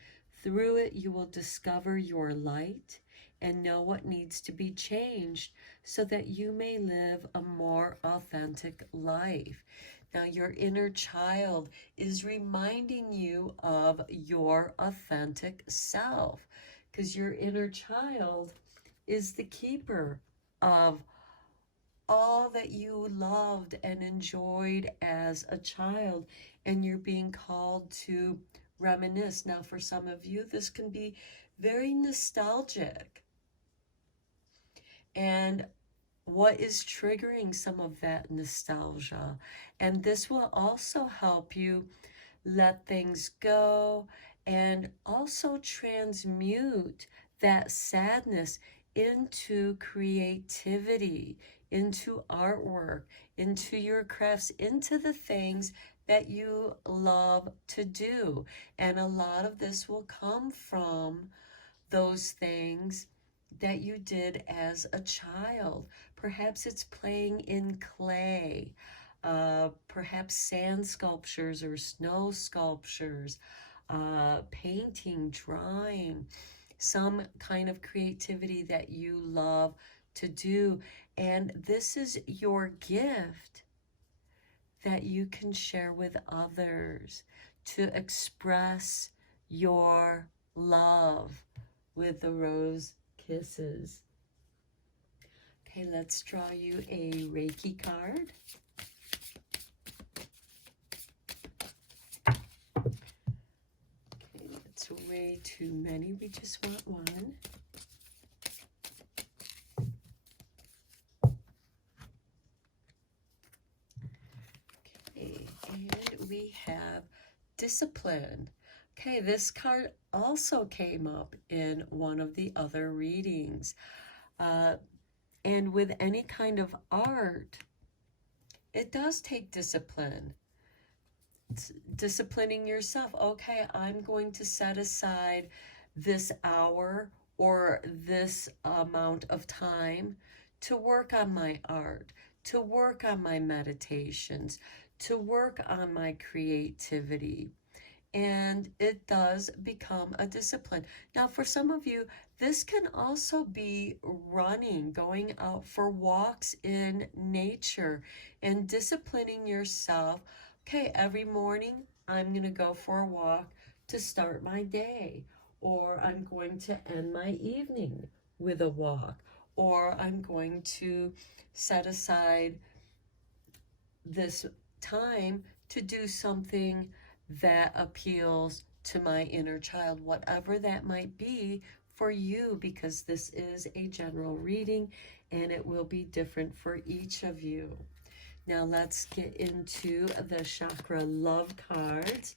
Through it, you will discover your light and know what needs to be changed so that you may live a more authentic life. Now, your inner child is reminding you of your authentic self, because your inner child is the keeper of all that you loved and enjoyed as a child, and you're being called to reminisce. Now, for some of you, this can be very nostalgic. And what is triggering some of that nostalgia? And this will also help you let things go and also transmute that sadness into creativity, into artwork, into your crafts, into the things that you love to do. And a lot of this will come from those things that you did as a child. Perhaps it's playing in clay, perhaps sand sculptures or snow sculptures, painting, drawing, some kind of creativity that you love to do. And this is your gift that you can share with others to express your love with the rose kisses. Okay, let's draw you a Reiki card. Okay, that's way too many. We just want one. Okay, and we have discipline. Okay, this card also came up in one of the other readings. And with any kind of art, it does take discipline. It's disciplining yourself. Okay, I'm going to set aside this hour or this amount of time to work on my art, to work on my meditations, to work on my creativity. And it does become a discipline. Now, for some of you, this can also be running, going out for walks in nature and disciplining yourself. Okay, every morning I'm going to go for a walk to start my day, or I'm going to end my evening with a walk, or I'm going to set aside this time to do something that appeals to my inner child, whatever that might be for you, because this is a general reading and it will be different for each of you. Now let's get into the chakra love cards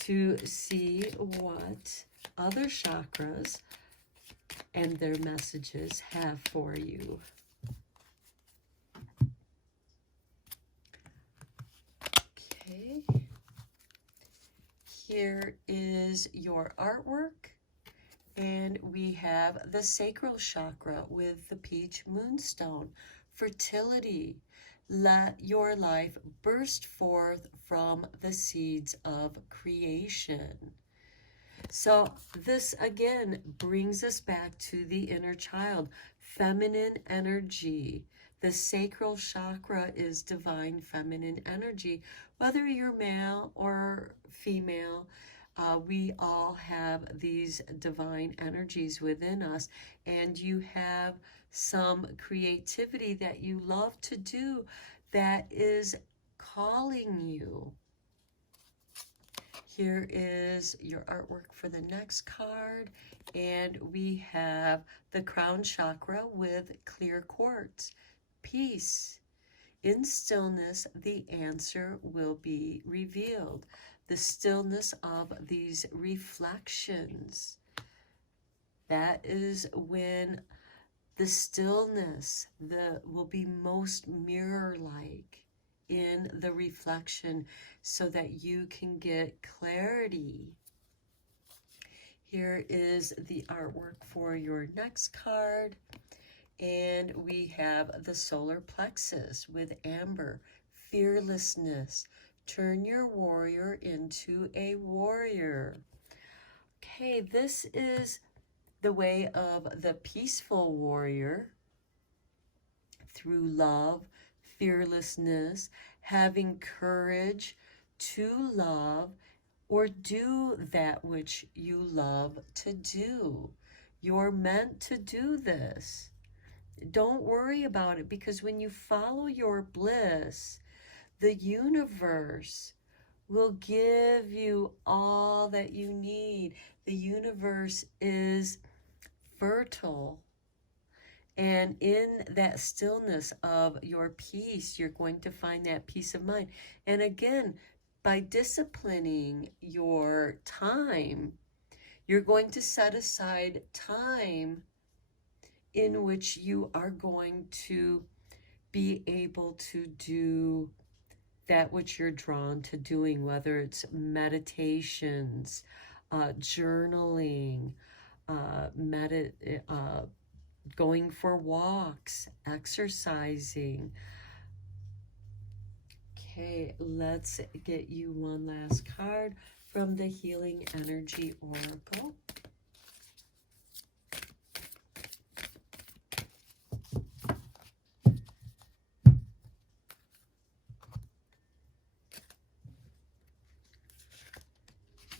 to see what other chakras and their messages have for you. Okay. Here is your artwork, and we have the sacral chakra with the peach moonstone. Fertility. Let your life burst forth from the seeds of creation. So this again brings us back to the inner child, feminine energy. The sacral chakra is divine feminine energy. Whether you're male or female, we all have these divine energies within us, and you have some creativity that you love to do that is calling you. Here is your artwork for the next card, and we have the crown chakra with clear quartz. Peace. In stillness, the answer will be revealed. The stillness of these reflections. That is when the stillness will be most mirror-like in the reflection, so that you can get clarity. Here is the artwork for your next card, and we have the solar plexus with amber. Fearlessness. Turn your warrior into a warrior. Okay, this is the way of the peaceful warrior, through love, fearlessness, having courage to love or do that which you love to do. You're meant to do this. Don't worry about it, because when you follow your bliss, the universe will give you all that you need. The universe is fertile. And in that stillness of your peace, you're going to find that peace of mind. And again, by disciplining your time, you're going to set aside time in which you are going to be able to do that which you're drawn to doing, whether it's meditations, journaling, going for walks, exercising. Okay, let's get you one last card from the Healing Energy Oracle.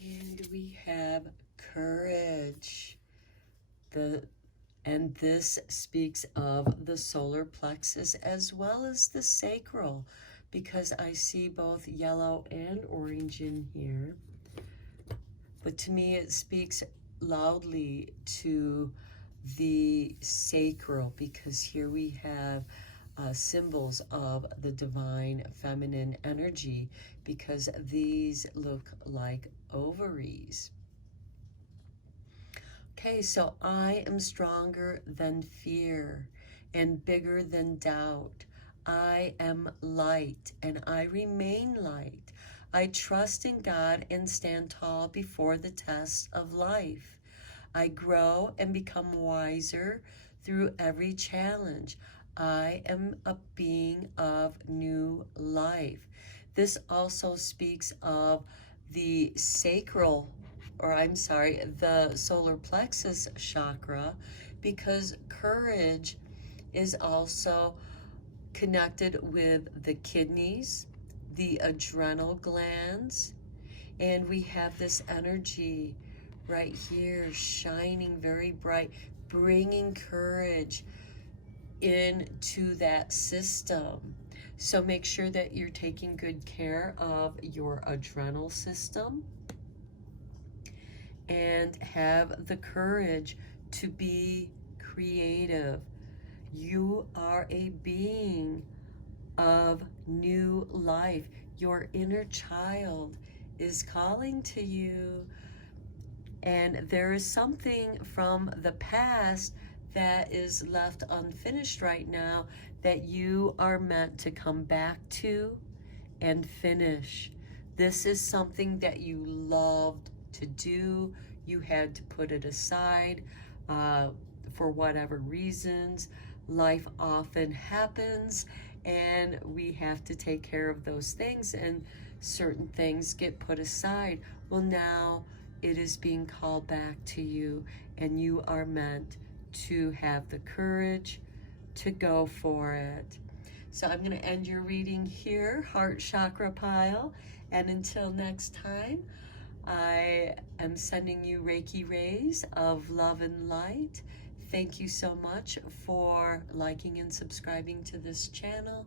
And we have courage. And this speaks of the solar plexus as well as the sacral, because I see both yellow and orange in here. But to me, it speaks loudly to the sacral, because here we have symbols of the divine feminine energy, because these look like ovaries. Okay, so I am stronger than fear and bigger than doubt. I am light and I remain light. I trust in God and stand tall before the tests of life. I grow and become wiser through every challenge. I am a being of new life. This also speaks of the sacral, or I'm sorry, the solar plexus chakra, because courage is also connected with the kidneys, the adrenal glands, and we have this energy right here shining very bright, bringing courage into that system. So make sure that you're taking good care of your adrenal system and have the courage to be creative. You are a being of new life. Your inner child is calling to you, and there is something from the past that is left unfinished right now that you are meant to come back to and finish. This is something that you loved to do. You had to put it aside for whatever reasons. Life often happens, and we have to take care of those things, and certain things get put aside. Well, now it is being called back to you, and you are meant to have the courage to go for it. So I'm going to end your reading here, heart chakra pile, and until next time, I am sending you Reiki rays of love and light. Thank you so much for liking and subscribing to this channel,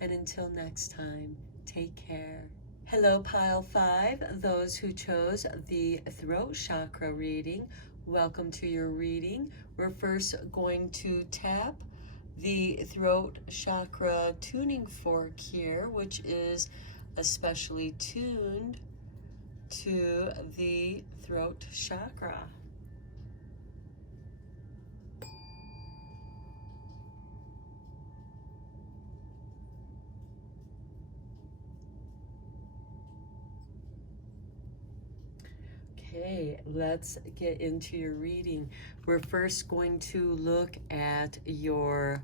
and until next time, take care. Hello, Pile 5, those who chose the throat chakra reading. Welcome to your reading. We're first going to tap the throat chakra tuning fork here, which is especially tuned to the throat chakra. Okay, let's get into your reading. We're first going to look at your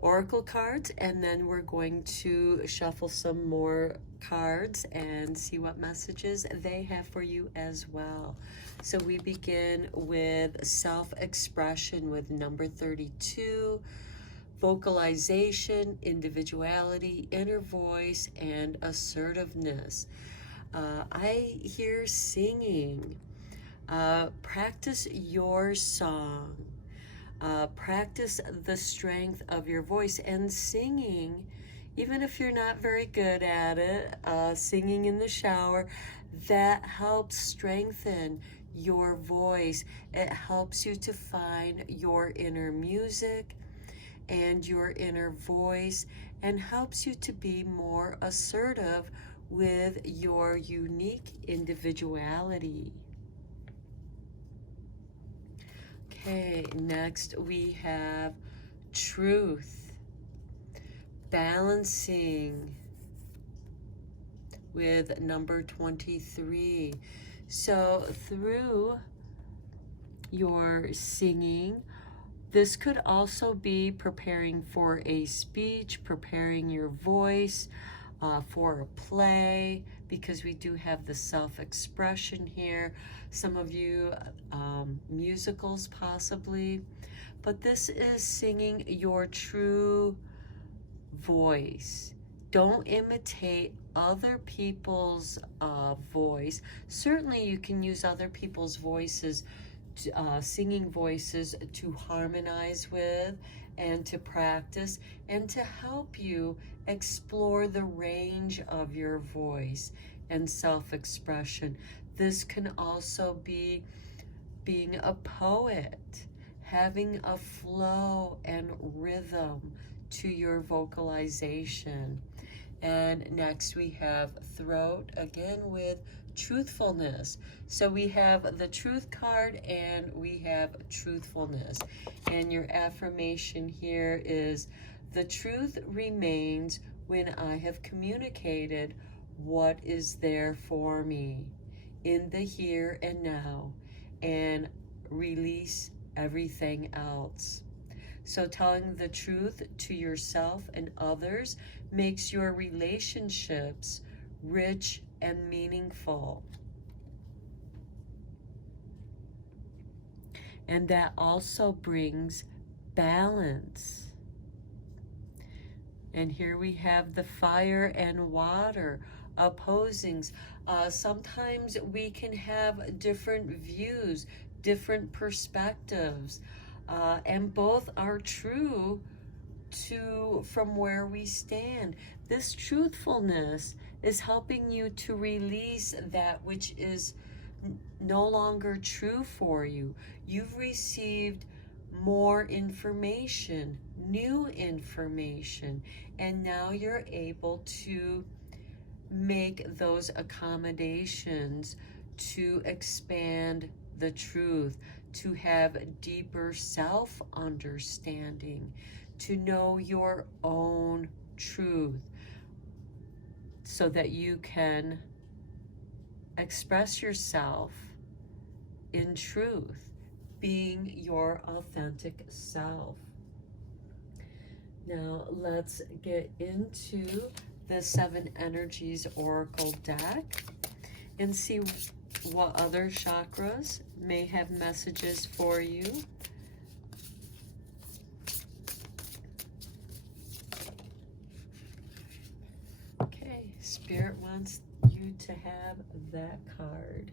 oracle cards, and then we're going to shuffle some more cards and see what messages they have for you as well. So we begin with self-expression with number 32, vocalization, individuality, inner voice, and assertiveness. I hear singing. Practice your song. Practice the strength of your voice, and singing, even if you're not very good at it, singing in the shower, that helps strengthen your voice. It helps you to find your inner music and your inner voice, and helps you to be more assertive with your unique individuality. Okay, next we have truth, balancing with number 23. So through your singing, this could also be preparing for a speech, preparing your voice for a play, because we do have the self-expression here. Some of you, musicals possibly, but this is singing your true voice. Don't imitate other people's voice. Certainly you can use other people's voices, singing voices, to harmonize with and to practice and to help you explore the range of your voice and self-expression. This can also be being a poet, having a flow and rhythm to your vocalization. And next we have throat, again with truthfulness. So we have the truth card and we have truthfulness. And your affirmation here is, the truth remains when I have communicated what is there for me in the here and now, and release everything else. So telling the truth to yourself and others makes your relationships rich and meaningful. And that also brings balance. And here we have the fire and water opposings. Sometimes we can have different views, different perspectives, and both are true from where we stand. This truthfulness is helping you to release that which is no longer true for you. You've received more information, new information, and now you're able to make those accommodations to expand the truth, to have deeper self-understanding, to know your own truth, so that you can express yourself in truth, being your authentic self. Now let's get into the 7 Energies Oracle deck and see what other chakras may have messages for you. Okay, Spirit wants you to have that card.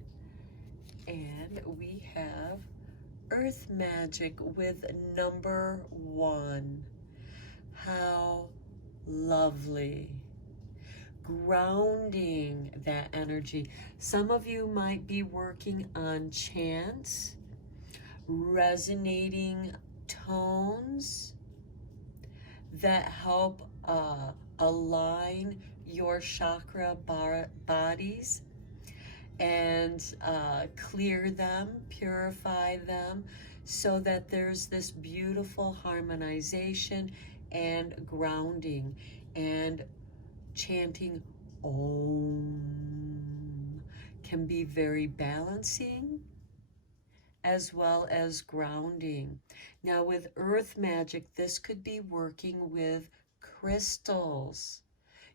And we have Earth Magic with number 1. How lovely. Grounding that energy. Some of you might be working on chants, resonating tones that help align your chakra bodies and clear them, purify them, so that there's this beautiful harmonization and grounding. And chanting Om can be very balancing as well as grounding. Now with Earth Magic, this could be working with crystals,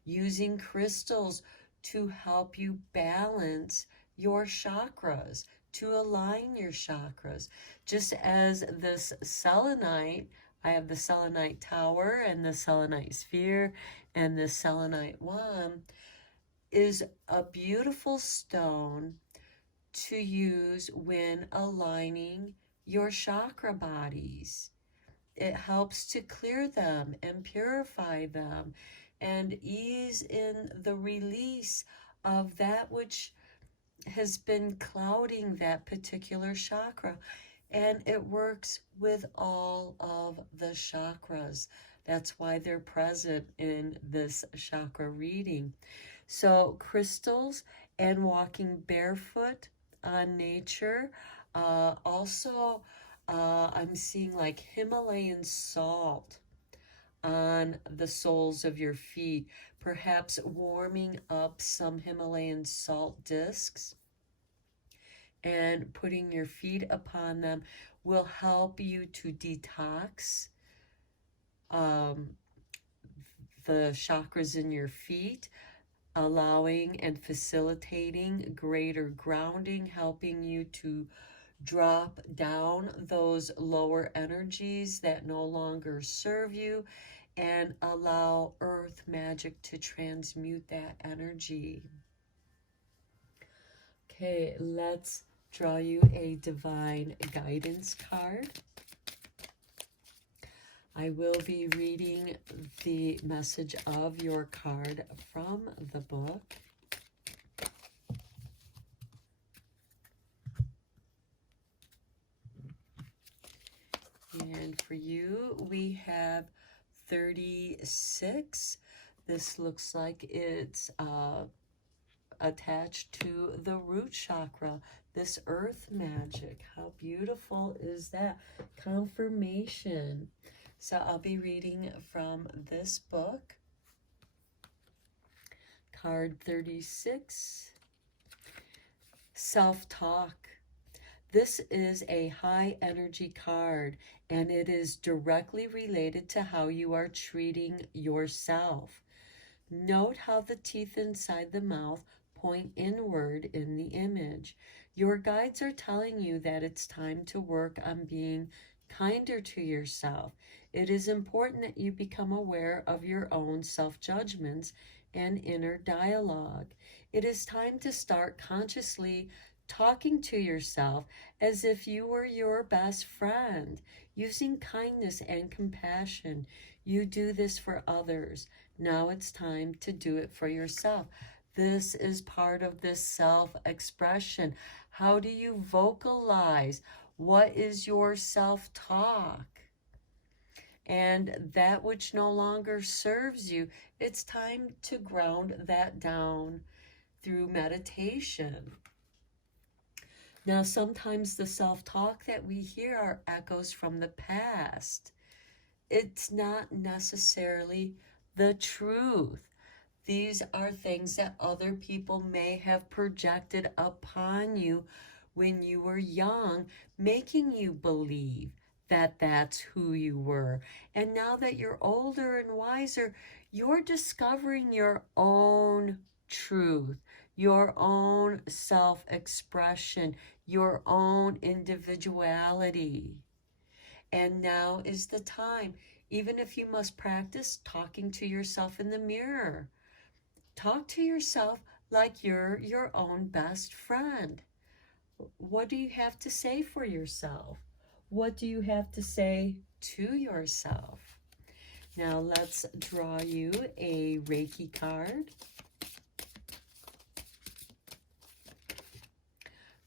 using crystals to help you balance your chakras, to align your chakras. Just as this selenite, I have the selenite tower and the selenite sphere and the selenite wand, is a beautiful stone to use when aligning your chakra bodies. It helps to clear them and purify them and ease in the release of that which has been clouding that particular chakra. And it works with all of the chakras. That's why they're present in this chakra reading. So crystals and walking barefoot on nature. Also, I'm seeing like Himalayan salt on the soles of your feet, perhaps warming up some Himalayan salt discs and putting your feet upon them will help you to detox the chakras in your feet, allowing and facilitating greater grounding, helping you to drop down those lower energies that no longer serve you, and allow Earth Magic to transmute that energy. Okay, let's draw you a divine guidance card. I will be reading the message of your card from the book. And for you, we have 36. This looks like it's attached to the root chakra, this Earth Magic. How beautiful is that? Confirmation. So I'll be reading from this book. Card 36. Self-talk. This is a high energy card, and it is directly related to how you are treating yourself. Note how the teeth inside the mouth point inward in the image. Your guides are telling you that it's time to work on being kinder to yourself. It is important that you become aware of your own self-judgments and inner dialogue. It is time to start consciously talking to yourself as if you were your best friend, using kindness and compassion. You do this for others. Now it's time to do it for yourself. This is part of this self-expression. How do you vocalize? What is your self-talk? And that which no longer serves you, it's time to ground that down through meditation. Now, sometimes the self-talk that we hear are echoes from the past. It's not necessarily the truth. These are things that other people may have projected upon you when you were young, making you believe that that's who you were. And now that you're older and wiser, you're discovering your own truth, your own self-expression, your own individuality. And now is the time, even if you must practice talking to yourself in the mirror. Talk to yourself like you're your own best friend. What do you have to say for yourself? What do you have to say to yourself? Now let's draw you a Reiki card.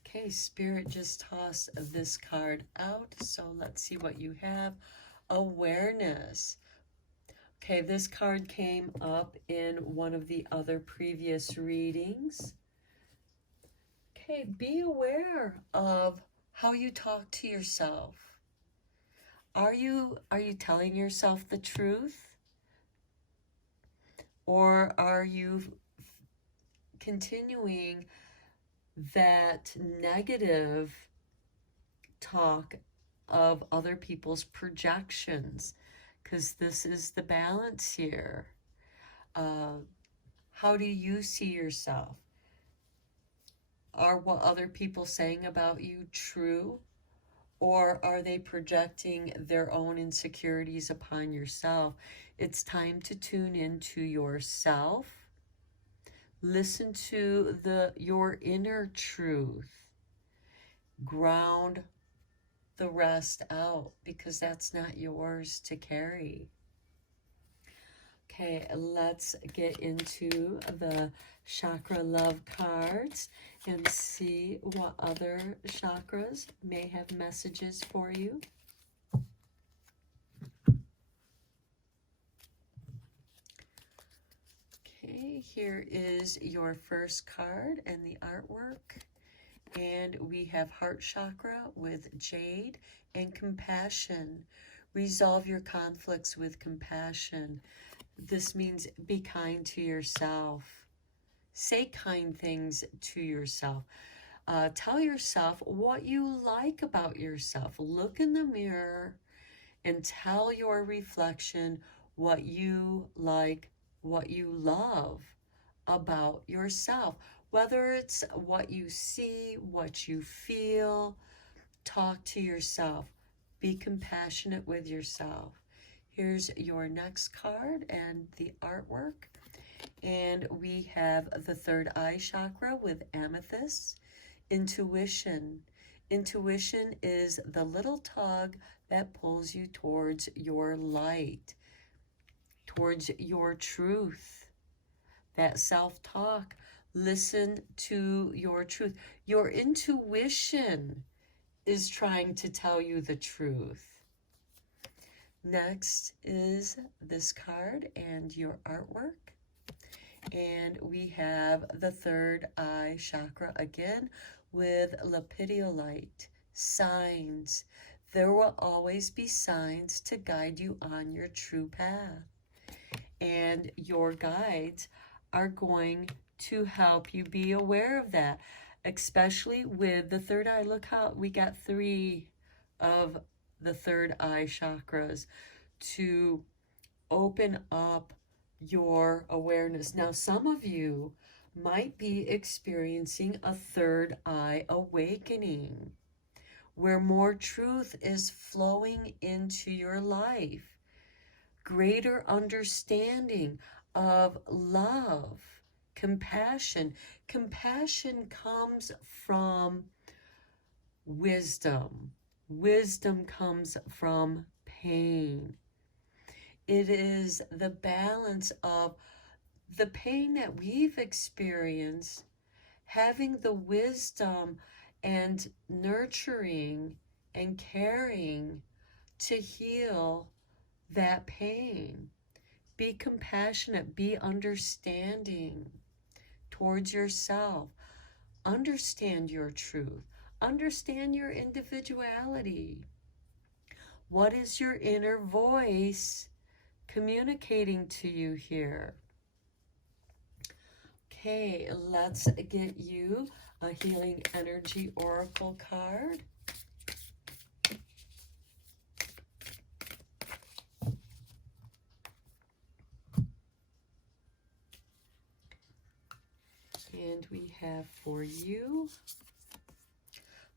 Okay, Spirit just tossed this card out, so let's see what you have. Awareness. Okay, this card came up in one of the other previous readings. Okay, be aware of how you talk to yourself. Are you telling yourself the truth? Or are you continuing that negative talk of other people's projections? Because this is the balance here. How do you see yourself? Are what other people saying about you true? Or are they projecting their own insecurities upon yourself? It's time to tune into yourself. Listen to your inner truth. Ground the rest out, because that's not yours to carry. Okay, let's get into the chakra love cards and see what other chakras may have messages for you. Okay, here is your first card and the artwork. And we have heart chakra with jade and compassion. Resolve your conflicts with compassion. This means be kind to yourself. Say kind things to yourself. Tell yourself what you like about yourself. Look in the mirror and tell your reflection what you like, what you love about yourself. Whether it's what you see, what you feel, talk to yourself. Be compassionate with yourself. Here's your next card and the artwork. And we have the third eye chakra with amethyst. Intuition. Intuition is the little tug that pulls you towards your light, towards your truth. That self-talk. Listen to your truth. Your intuition is trying to tell you the truth. Next is this card and your artwork. And we have the third eye chakra again with lepidolite. Signs. There will always be signs to guide you on your true path. And your guides are going to help you be aware of that. especially with the third eye. Look how we got 3 of the third eye chakras to open up your awareness. Now, some of you might be experiencing a third eye awakening where more truth is flowing into your life, greater understanding of love, compassion. Compassion comes from wisdom. Wisdom comes from pain. It is the balance of the pain that we've experienced, having the wisdom and nurturing and caring to heal that pain. Be compassionate, be understanding towards yourself. Understand your truth. Understand your individuality. What is your inner voice communicating to you here? Okay, let's get you a Healing Energy Oracle card. And we have for you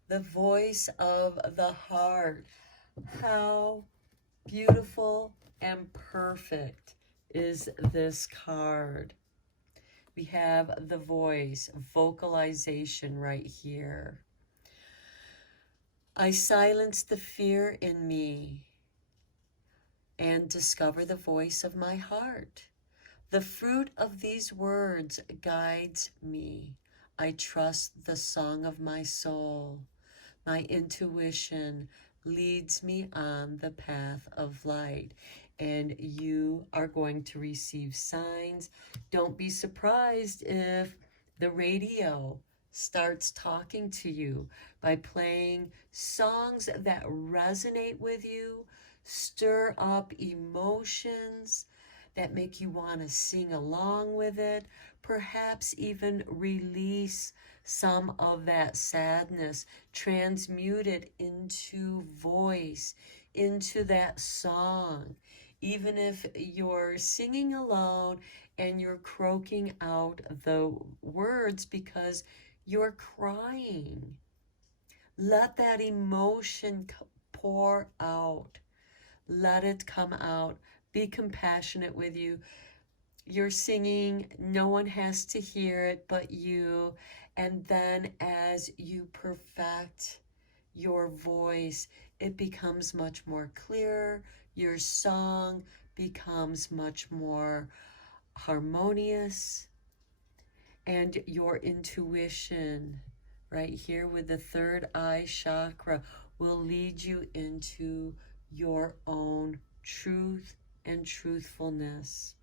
the voice of the heart. How beautiful and perfect is this card. We have the voice, vocalization right here. I silence the fear in me and discover the voice of my heart. The fruit of these words guides me. I trust the song of my soul. My intuition leads me on the path of light. And you are going to receive signs. Don't be surprised if the radio starts talking to you by playing songs that resonate with you, stir up emotions that make you want to sing along with it, perhaps even release some of that sadness, transmute it into voice, into that song. Even if you're singing alone and you're croaking out the words because you're crying, let that emotion pour out. Let it come out. Be compassionate with you. You're singing, no one has to hear it but you. And then as you perfect your voice, it becomes much more clear. Your song becomes much more harmonious. And your intuition, right here with the third eye chakra, will lead you into your own truth and truthfulness.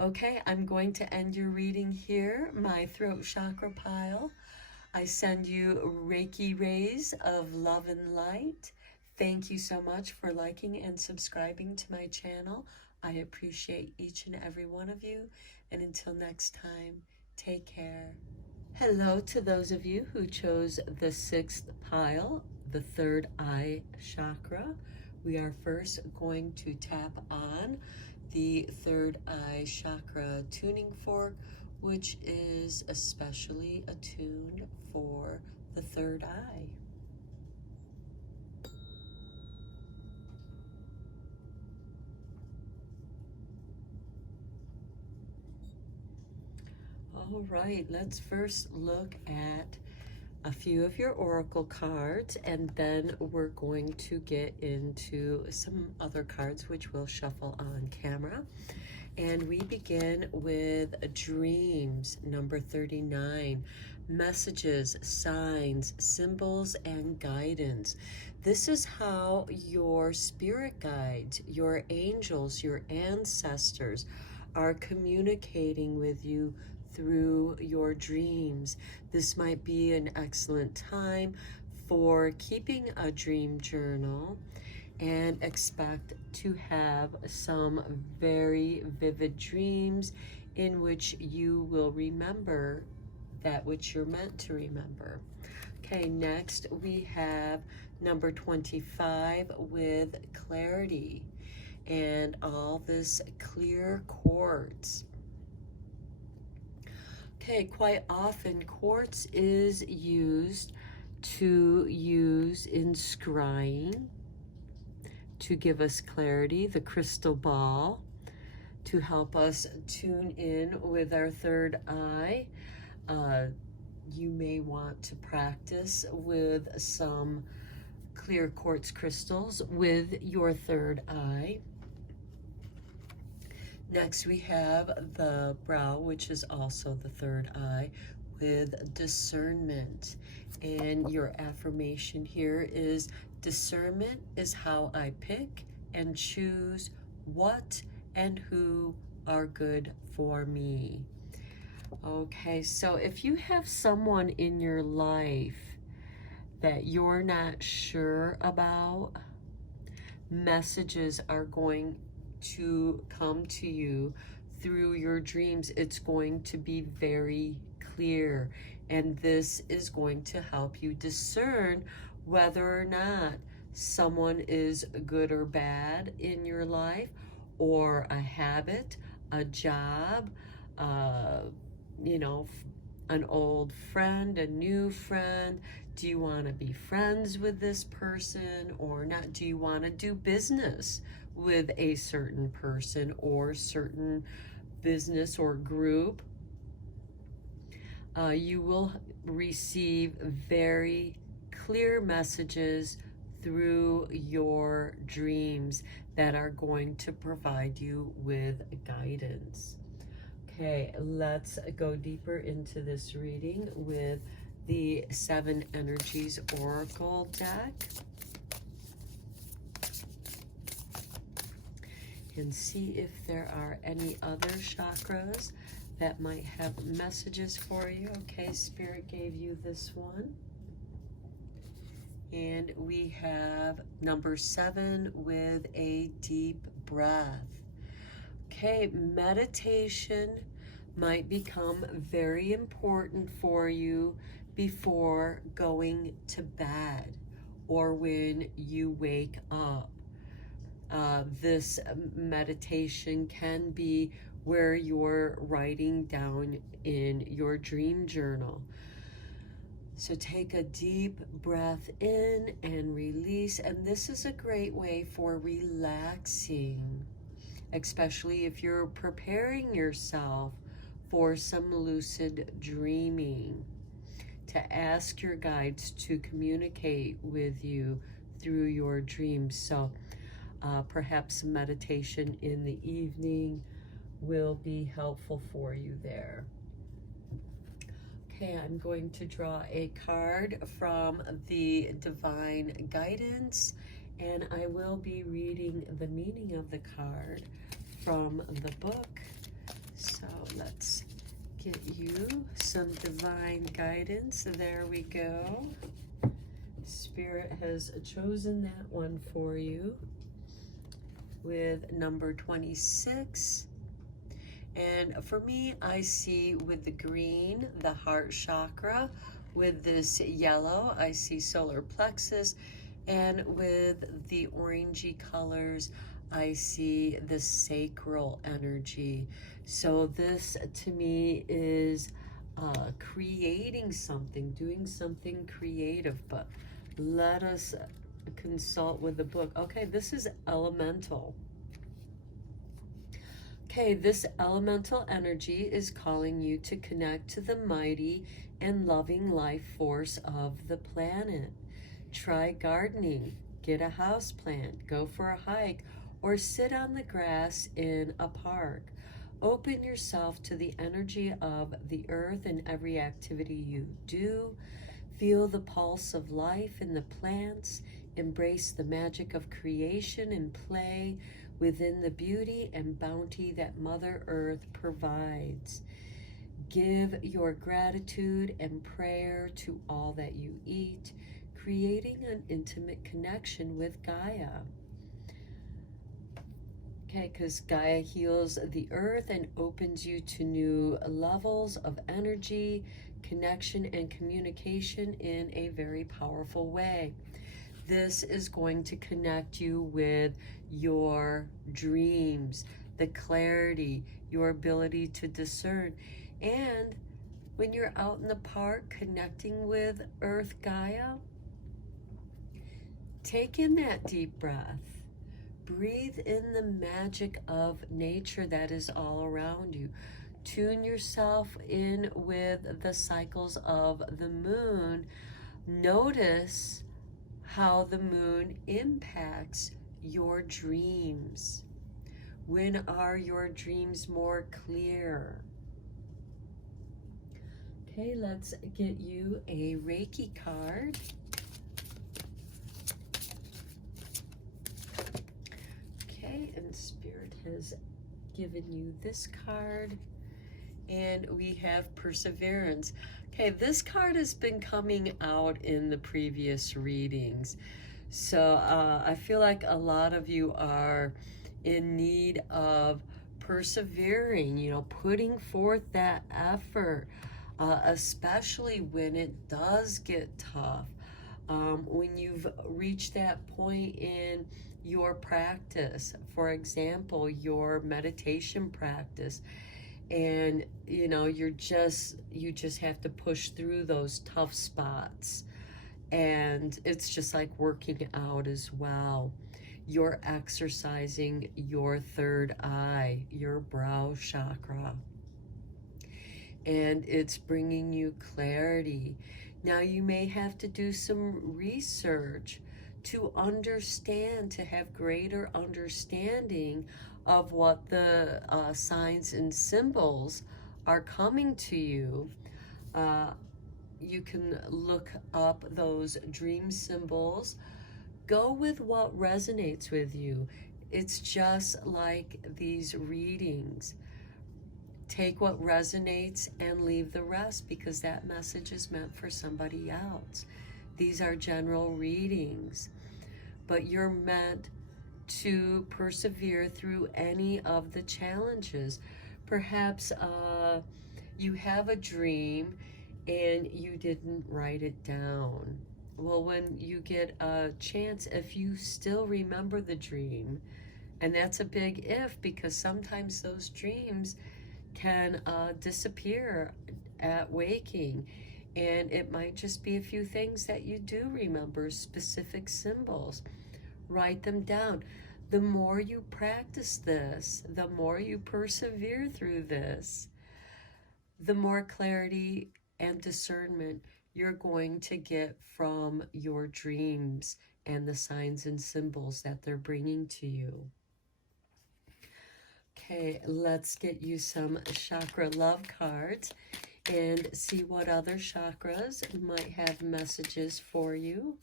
Okay, I'm going to end your reading here, my throat chakra pile. I send you Reiki rays of love and light. Thank you so much for liking and subscribing to my channel. I appreciate each and every one of you. And until next time, take care. Hello to those of you who chose the 6th pile, the third eye chakra. We are first going to tap on the third eye chakra tuning fork, which is especially attuned for the third eye. All right, let's first look at a few of your oracle cards, and then we're going to get into some other cards which we'll shuffle on camera. And we begin with dreams, number 39, messages, signs, symbols, and guidance. This is how your spirit guides, your angels, your ancestors are communicating with you through your dreams. This might be an excellent time for keeping a dream journal, and expect to have some very vivid dreams in which you will remember that which you're meant to remember. Okay, next we have number 25 with clarity and all this clear quartz. Okay, quite often quartz is used in scrying to give us clarity, the crystal ball, to help us tune in with our third eye. You may want to practice with some clear quartz crystals with your third eye. Next, we have the brow, which is also the third eye, with discernment. And your affirmation here is, discernment is how I pick and choose what and who are good for me. Okay, so if you have someone in your life that you're not sure about, messages are going to come to you through your dreams. It's going to be very clear, and this is going to help you discern whether or not someone is good or bad in your life, or a habit, a job, you know, an old friend, a new friend. Do you want to be friends with this person or not? Do you want to do business with a certain person or certain business or group? You will receive very clear messages through your dreams that are going to provide you with guidance. Okay, let's go deeper into this reading with the 7 Energies Oracle deck and see if there are any other chakras that might have messages for you. Okay, Spirit gave you this one. And we have number 7 with a deep breath. Okay, meditation might become very important for you before going to bed or when you wake up. This meditation can be where you're writing down in your dream journal. So take a deep breath in and release, and this is a great way for relaxing, especially if you're preparing yourself for some lucid dreaming, to ask your guides to communicate with you through your dreams. So perhaps meditation in the evening will be helpful for you there. Okay, I'm going to draw a card from the Divine Guidance, and I will be reading the meaning of the card from the book. So let's get you some divine guidance. There we go. Spirit has chosen that one for you with number 26. And for me, I see with the green, the heart chakra. With this yellow, I see solar plexus. And with the orangey colors, I see the sacral energy. So this to me is creating something, doing something creative. But let us consult with the book. Okay, this is elemental. Okay, this elemental energy is calling you to connect to the mighty and loving life force of the planet. Try gardening, get a house plant, go for a hike, or sit on the grass in a park. Open yourself to the energy of the earth in every activity you do. Feel the pulse of life in the plants. Embrace the magic of creation and play within the beauty and bounty that Mother Earth provides. Give your gratitude and prayer to all that you eat, creating an intimate connection with Gaia. Okay, because Gaia heals the earth and opens you to new levels of energy, connection, and communication in a very powerful way. This is going to connect you with your dreams, the clarity, your ability to discern. And when you're out in the park connecting with Earth Gaia, take in that deep breath. Breathe in the magic of nature that is all around you. Tune yourself in with the cycles of the moon. Notice how the moon impacts your dreams. When are your dreams more clear? Okay, let's get you a Reiki card. Okay, and Spirit has given you this card. And we have Perseverance. Okay, this card has been coming out in the previous readings. So I feel like a lot of you are in need of persevering, you know, putting forth that effort, especially when it does get tough. When you've reached that point in your practice, for example, your meditation practice, and you know you just have to push through those tough spots, and it's just like working out as well. You're exercising your third eye, your brow chakra, and it's bringing you clarity. Now you may have to do some research to understand, to have greater understanding of what the signs and symbols are coming to you. You can look up those dream symbols. Go with what resonates with you. It's just like these readings. Take what resonates and leave the rest, because that message is meant for somebody else. These are general readings, but you're meant to persevere through any of the challenges. Perhaps you have a dream and you didn't write it down. Well, when you get a chance, if you still remember the dream, and that's a big if, because sometimes those dreams can disappear at waking, and it might just be a few things that you do remember, specific symbols. Write them down. The more you practice this, the more you persevere through this, the more clarity and discernment you're going to get from your dreams and the signs and symbols that they're bringing to you. Okay, let's get you some chakra love cards and see what other chakras might have messages for you.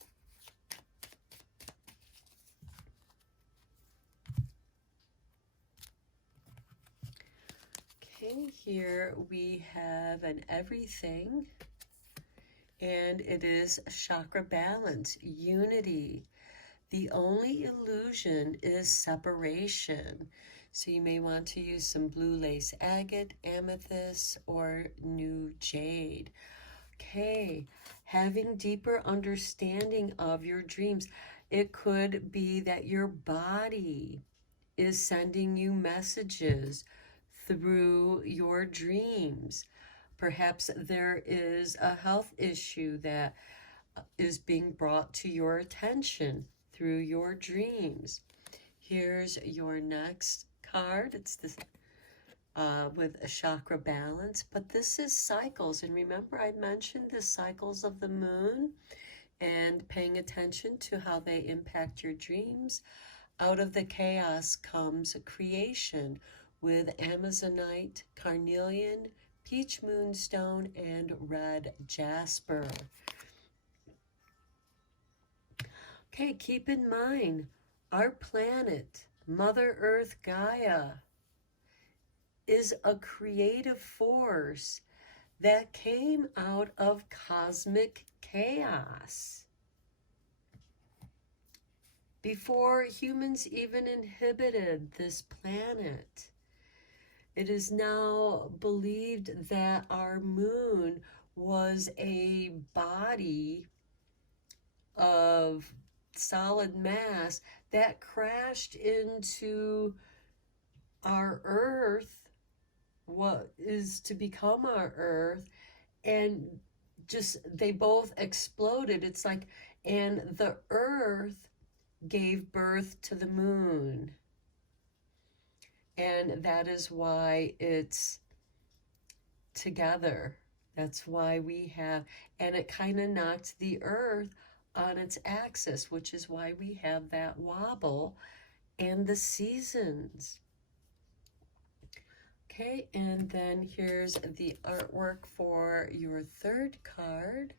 Okay, here we have an everything, and it is chakra balance, unity. The only illusion is separation. So you may want to use some blue lace agate, amethyst, or new jade. Okay, having deeper understanding of your dreams. It could be that your body is sending you messages through your dreams. Perhaps there is a health issue that is being brought to your attention through your dreams. Here's your next card. It's this with a chakra balance, but this is cycles. And remember, I mentioned the cycles of the moon and paying attention to how they impact your dreams. Out of the chaos comes a creation with Amazonite, carnelian, peach moonstone, and red jasper. Okay, keep in mind, our planet, Mother Earth Gaia, is a creative force that came out of cosmic chaos. before humans even inhabited this planet. It is now believed that our moon was a body of solid mass that crashed into our Earth, what is to become our Earth, and just they both exploded. It's like, and the Earth gave birth to the moon. And that is why it's together. That's why we have, and it kind of knocked the Earth on its axis, which is why we have that wobble and the seasons. Okay, and then here's the artwork for your third card.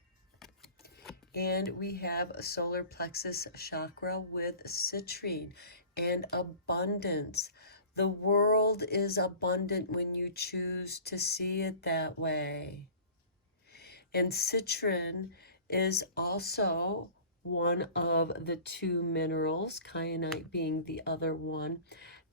And we have a solar plexus chakra with citrine and abundance. The world is abundant when you choose to see it that way. And citrine is also one of the two minerals, kyanite being the other one,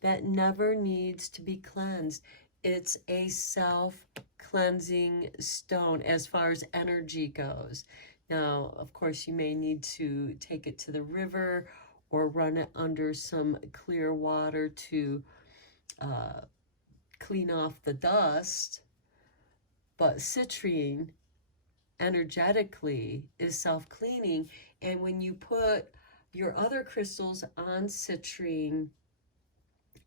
that never needs to be cleansed. It's a self-cleansing stone as far as energy goes. Now, of course, you may need to take it to the river or run it under some clear water to clean off the dust. But citrine energetically is self-cleaning, and when you put your other crystals on citrine,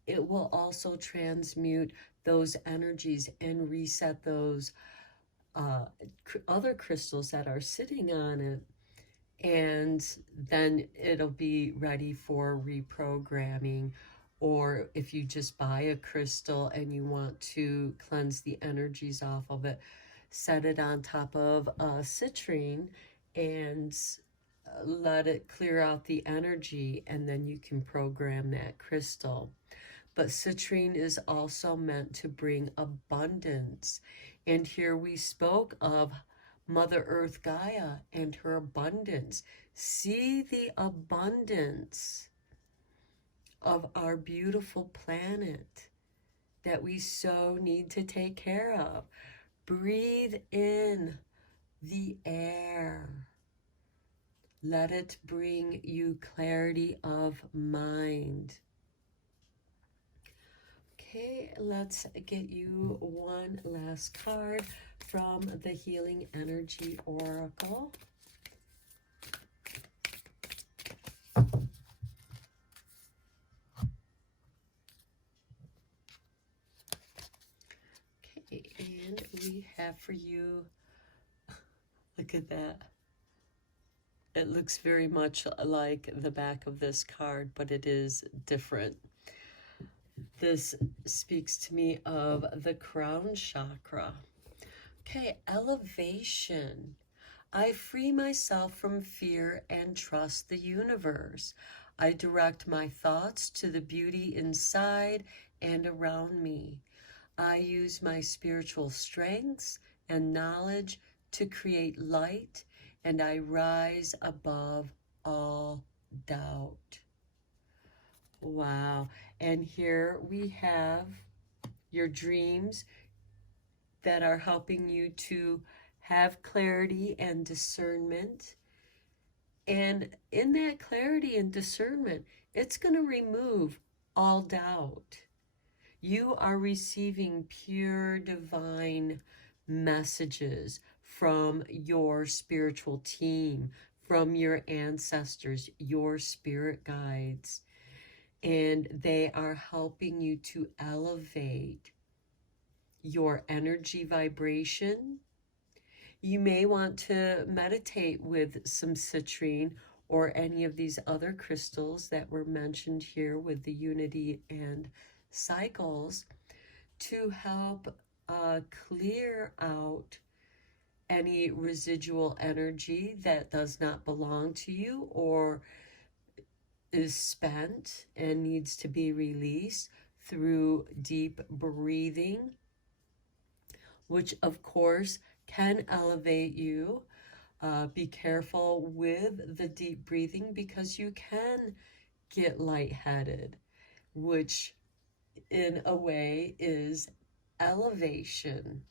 it will also transmute those energies and reset those other crystals that are sitting on it, and then it'll be ready for reprogramming. Or if you just buy a crystal and you want to cleanse the energies off of it, set it on top of citrine and let it clear out the energy, and then you can program that crystal. But citrine is also meant to bring abundance. And here we spoke of Mother Earth Gaia and her abundance. See the abundance of our beautiful planet that we so need to take care of. Breathe in the air. Let it bring you clarity of mind. Okay, let's get you one last card from the Healing Energy Oracle. Okay, and we have for you, look at that. It looks very much like the back of this card, but it is different. This speaks to me of the crown chakra. Okay, elevation. I free myself from fear and trust the universe. I direct my thoughts to the beauty inside and around me. I use my spiritual strengths and knowledge to create light, and I rise above all doubt. Wow. And here we have your dreams that are helping you to have clarity and discernment. And in that clarity and discernment, it's going to remove all doubt. You are receiving pure divine messages from your spiritual team, from your ancestors, your spirit guides, and they are helping you to elevate your energy vibration. You may want to meditate with some citrine or any of these other crystals that were mentioned here with the unity and cycles to help clear out any residual energy that does not belong to you or is spent and needs to be released through deep breathing, which of course can elevate you. Be careful with the deep breathing because you can get lightheaded, which in a way is elevation.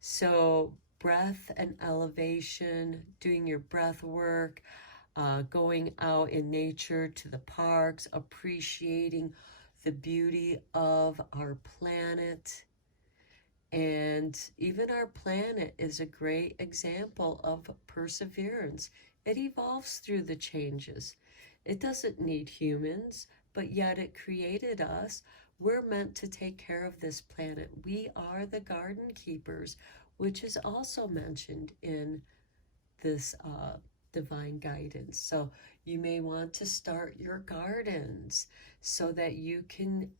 So breath and elevation, doing your breath work, going out in nature to the parks, appreciating the beauty of our planet. And even our planet is a great example of perseverance. It evolves through the changes. It doesn't need humans, but yet it created us. We're meant to take care of this planet. We are the garden keepers, which is also mentioned in this divine guidance. So you may want to start your gardens so that you can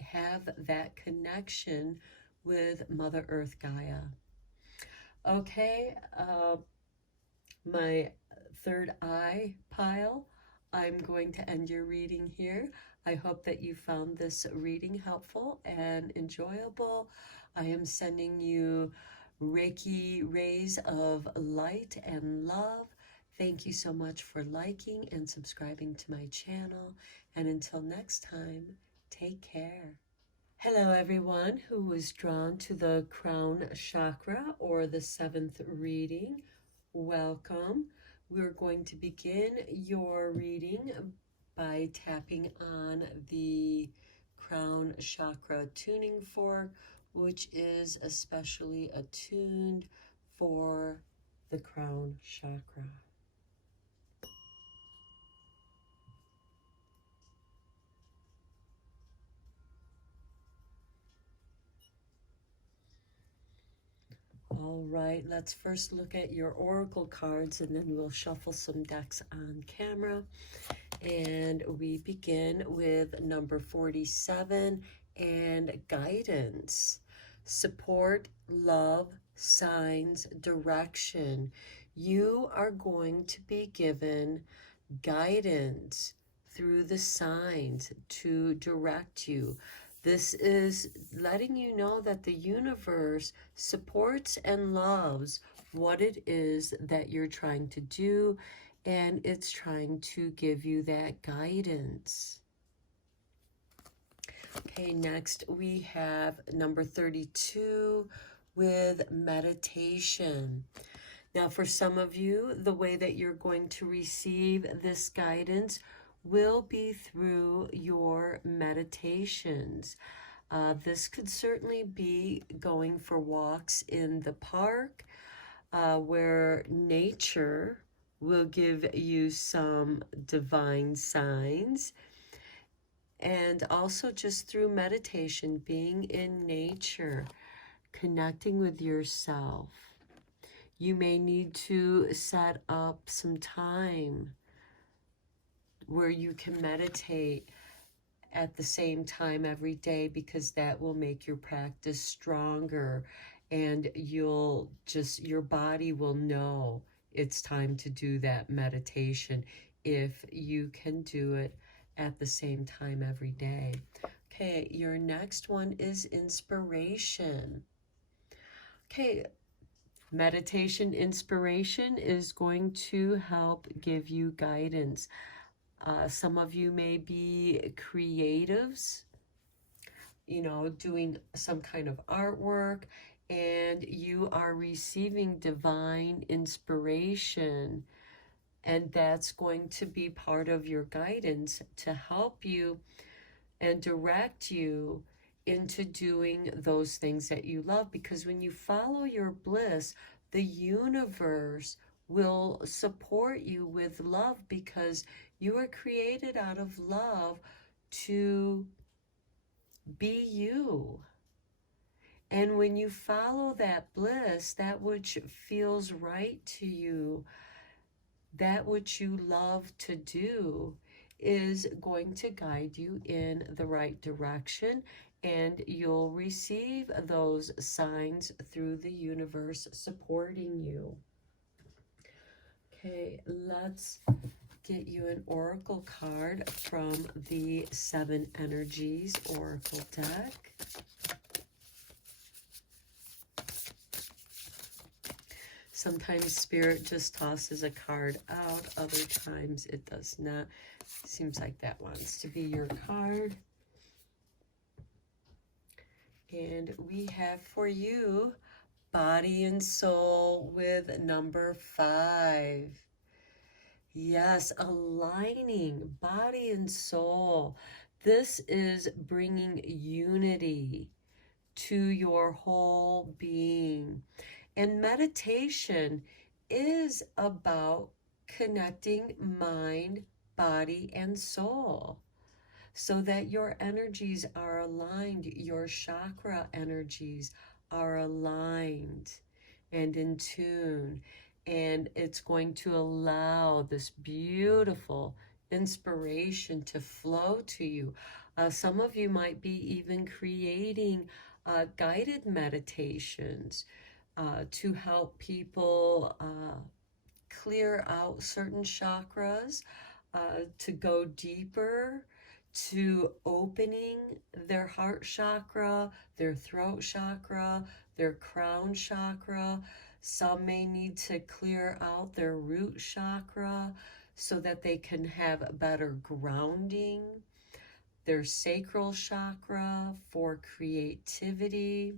have that connection with Mother Earth Gaia. Okay, my third eye pile, I'm going to end your reading here. I hope that you found this reading helpful and enjoyable. I am sending you Reiki rays of light and love. Thank you so much for liking and subscribing to my channel. And until next time, take care. Hello everyone who was drawn to the crown chakra or the 7th reading. Welcome. We're going to begin your reading by tapping on the crown chakra tuning fork, which is especially attuned for the crown chakra. All right, let's first look at your oracle cards and then we'll shuffle some decks on camera. And we begin with number 47 and guidance. Support, love, signs, direction. You are going to be given guidance through the signs to direct you. This is letting you know that the universe supports and loves what it is that you're trying to do, and it's trying to give you that guidance. Okay, next we have number 32 with meditation. Now, for some of you, the way that you're going to receive this guidance will be through your meditations. This could certainly be going for walks in the park, where nature will give you some divine signs. And also just through meditation, being in nature, connecting with yourself. You may need to set up some time where you can meditate at the same time every day, because that will make your practice stronger, and your body will know it's time to do that meditation if you can do it at the same time every day. Okay, your next one is inspiration. Okay, meditation inspiration is going to help give you guidance. Some of you may be creatives, doing some kind of artwork, and you are receiving divine inspiration, and that's going to be part of your guidance to help you and direct you into doing those things that you love. Because when you follow your bliss, the universe will support you with love, because you are created out of love to be you. And when you follow that bliss, that which feels right to you, that which you love to do, is going to guide you in the right direction, and you'll receive those signs through the universe supporting you. Okay, let's get you an oracle card from the 7 Energies Oracle deck. Sometimes Spirit just tosses a card out, other times it does not. Seems like that wants to be your card. And we have for you body and soul with number 5. Yes, aligning body and soul. This is bringing unity to your whole being. And meditation is about connecting mind, body, and soul so that your energies are aligned, your chakra energies are aligned and in tune. And it's going to allow this beautiful inspiration to flow to you. Some of you might be even creating guided meditations to help people clear out certain chakras, to go deeper, to opening their heart chakra, their throat chakra, their crown chakra. Some may need to clear out their root chakra so that they can have better grounding, their sacral chakra for creativity,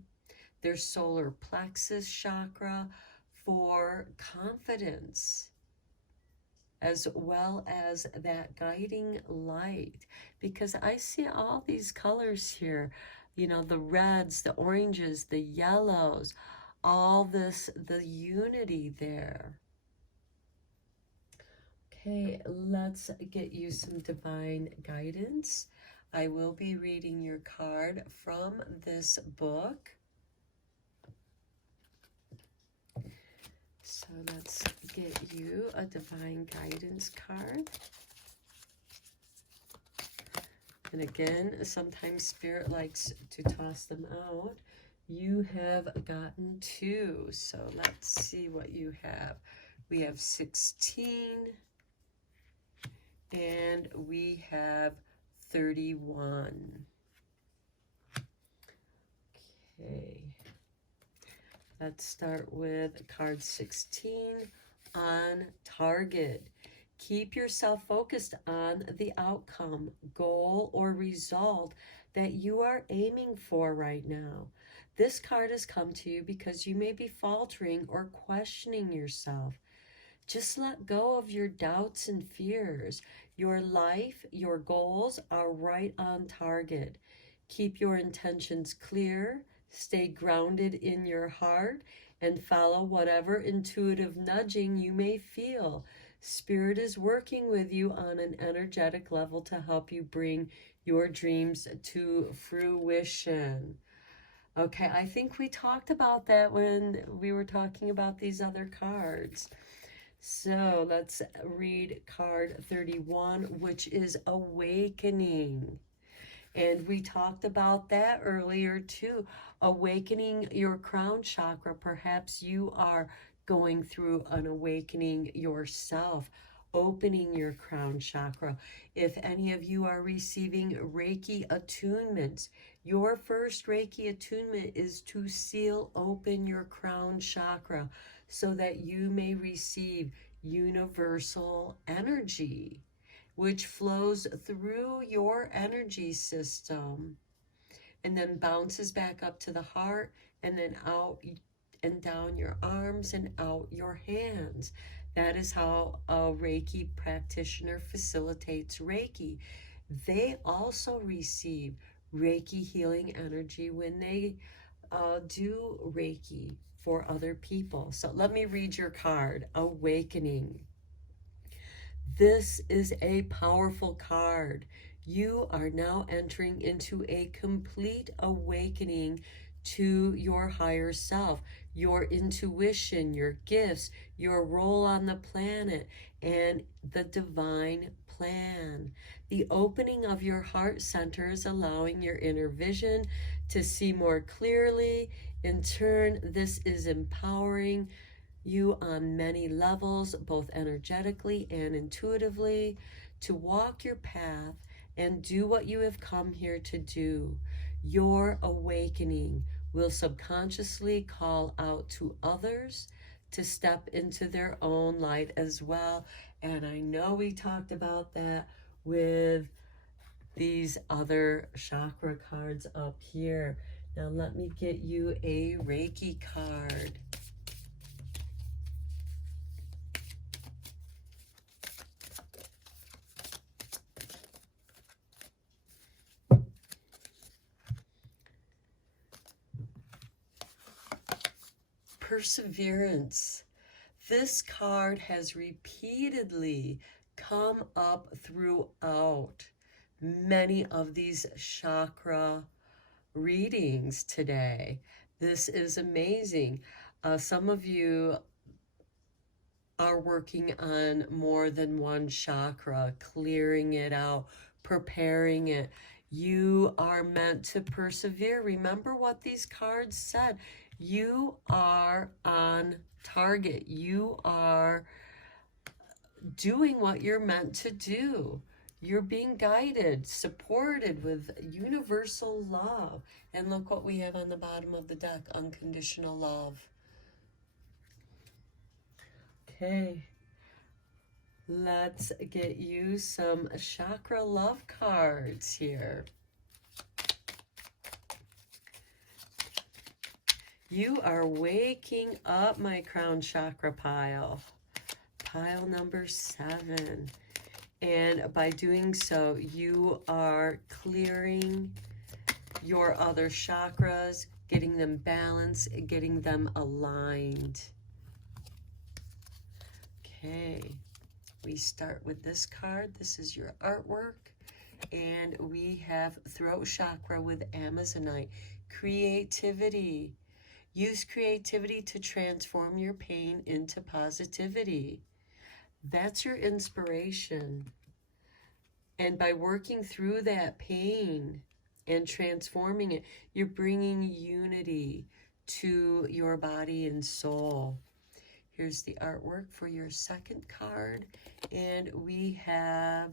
their solar plexus chakra for confidence, as well as that guiding light. Because I see all these colors here, you know, the reds, the oranges, the yellows, all this, the unity there. Okay, let's get you some divine guidance. I will be reading your card from this book. So let's get you a divine guidance card. And again, sometimes Spirit likes to toss them out. You have gotten 2. So let's see what you have. We have 16 and we have 31. Okay. Let's start with card 16, on target. Keep yourself focused on the outcome, goal, or result that you are aiming for right now. This card has come to you because you may be faltering or questioning yourself. Just let go of your doubts and fears. Your life, your goals are right on target. Keep your intentions clear. Stay grounded in your heart and follow whatever intuitive nudging you may feel. Spirit is working with you on an energetic level to help you bring your dreams to fruition. Okay, I think we talked about that when we were talking about these other cards. So let's read card 31, which is awakening. And we talked about that earlier too. Awakening your crown chakra. Perhaps you are going through an awakening yourself, opening your crown chakra. If any of you are receiving Reiki attunements, your first Reiki attunement is to seal open your crown chakra so that you may receive universal energy, which flows through your energy system and then bounces back up to the heart and then out and down your arms and out your hands. That is how a Reiki practitioner facilitates Reiki. They also receive Reiki healing energy when they do Reiki for other people. So let me read your card, Awakening. This is a powerful card. You are now entering into a complete awakening to your higher self, your intuition, your gifts, your role on the planet, and the divine plan. The opening of your heart center is allowing your inner vision to see more clearly. In turn, this is empowering you on many levels, both energetically and intuitively, to walk your path and do what you have come here to do. Your awakening will subconsciously call out to others to step into their own light as well. And I know we talked about that with these other chakra cards up here. Now let me get you a Reiki card. Perseverance. This card has repeatedly come up throughout many of these chakra readings today. This is amazing. Some of you are working on more than one chakra, clearing it out, preparing it. You are meant to persevere. Remember what these cards said. You are on target. You are doing what you're meant to do. You're being guided, supported with universal love. And look what we have on the bottom of the deck, unconditional love. Okay, let's get you some chakra love cards here. You are waking up, my crown chakra pile. Pile number 7. And by doing so, you are clearing your other chakras, getting them balanced, getting them aligned. Okay, we start with this card. This is your artwork. And we have throat chakra with Amazonite. Creativity. Use creativity to transform your pain into positivity. That's your inspiration. And by working through that pain and transforming it, you're bringing unity to your body and soul. Here's the artwork for your second card. And we have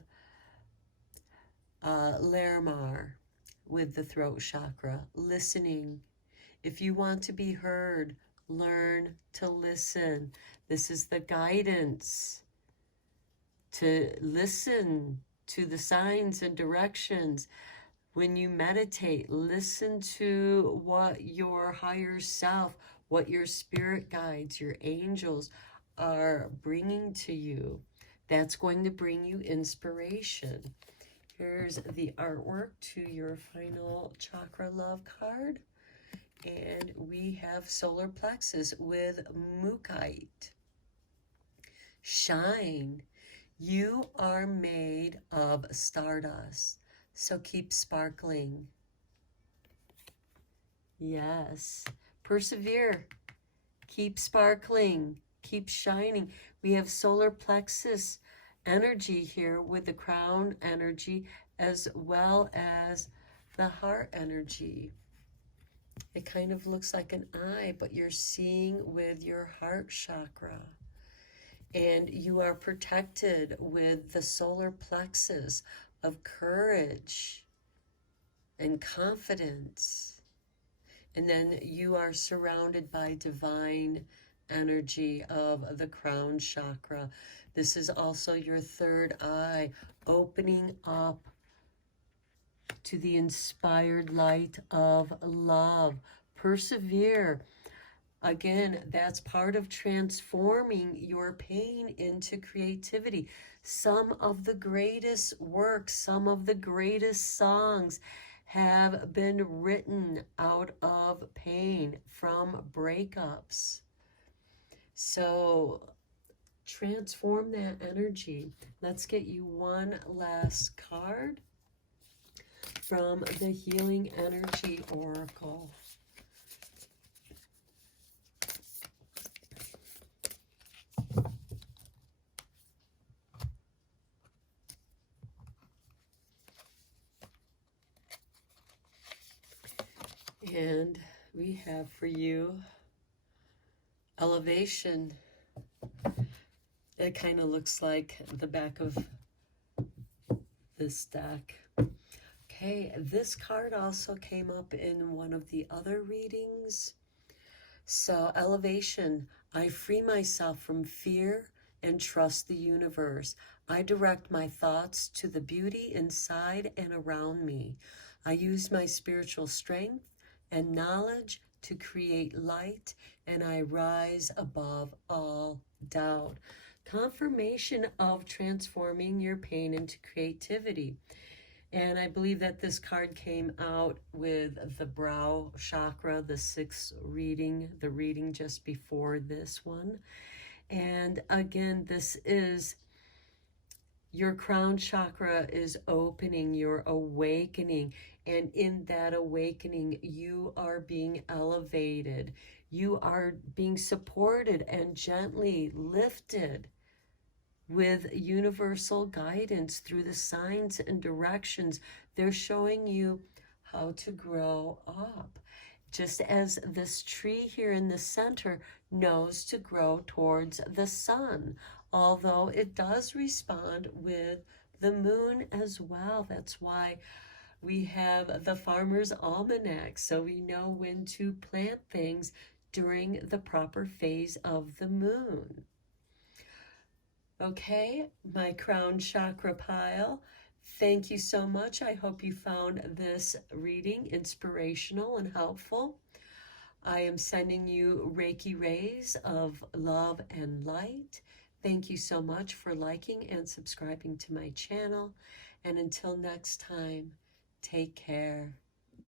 Larimar with the throat chakra, listening. If you want to be heard, learn to listen. This is the guidance to listen to the signs and directions. When you meditate, listen to what your higher self, what your spirit guides, your angels are bringing to you. That's going to bring you inspiration. Here's the artwork to your final chakra love card. And we have solar plexus with Mookaite. Shine. You are made of stardust, so keep sparkling. Yes. Persevere. Keep sparkling. Keep shining. We have solar plexus energy here with the crown energy as well as the heart energy. It kind of looks like an eye, but you're seeing with your heart chakra. And you are protected with the solar plexus of courage and confidence. And then you are surrounded by divine energy of the crown chakra. This is also your third eye, opening up to the inspired light of love. Persevere. Again, that's part of transforming your pain into creativity. Some of the greatest works, some of the greatest songs have been written out of pain from breakups. So transform that energy. Let's get you one last card from the Healing Energy Oracle. And we have for you elevation. It kind of looks like the back of this deck. Okay, this card also came up in one of the other readings. So elevation, I free myself from fear, and trust the universe. I direct my thoughts to the beauty inside and around me. I use my spiritual strength and knowledge to create light, and I rise above all doubt. Confirmation of transforming your pain into creativity. And I believe that this card came out with the brow chakra, the sixth reading, the reading just before this one. And again, this is your crown chakra is opening, you're awakening. And in that awakening, you are being elevated. You are being supported and gently lifted with universal guidance through the signs and directions. They're showing you how to grow up. Just as this tree here in the center knows to grow towards the sun, although it does respond with the moon as well. That's why we have the Farmer's Almanac, so we know when to plant things during the proper phase of the moon. Okay, my crown chakra pile, thank you so much. I hope you found this reading inspirational and helpful. I am sending you Reiki rays of love and light. Thank you so much for liking and subscribing to my channel. And until next time, take care.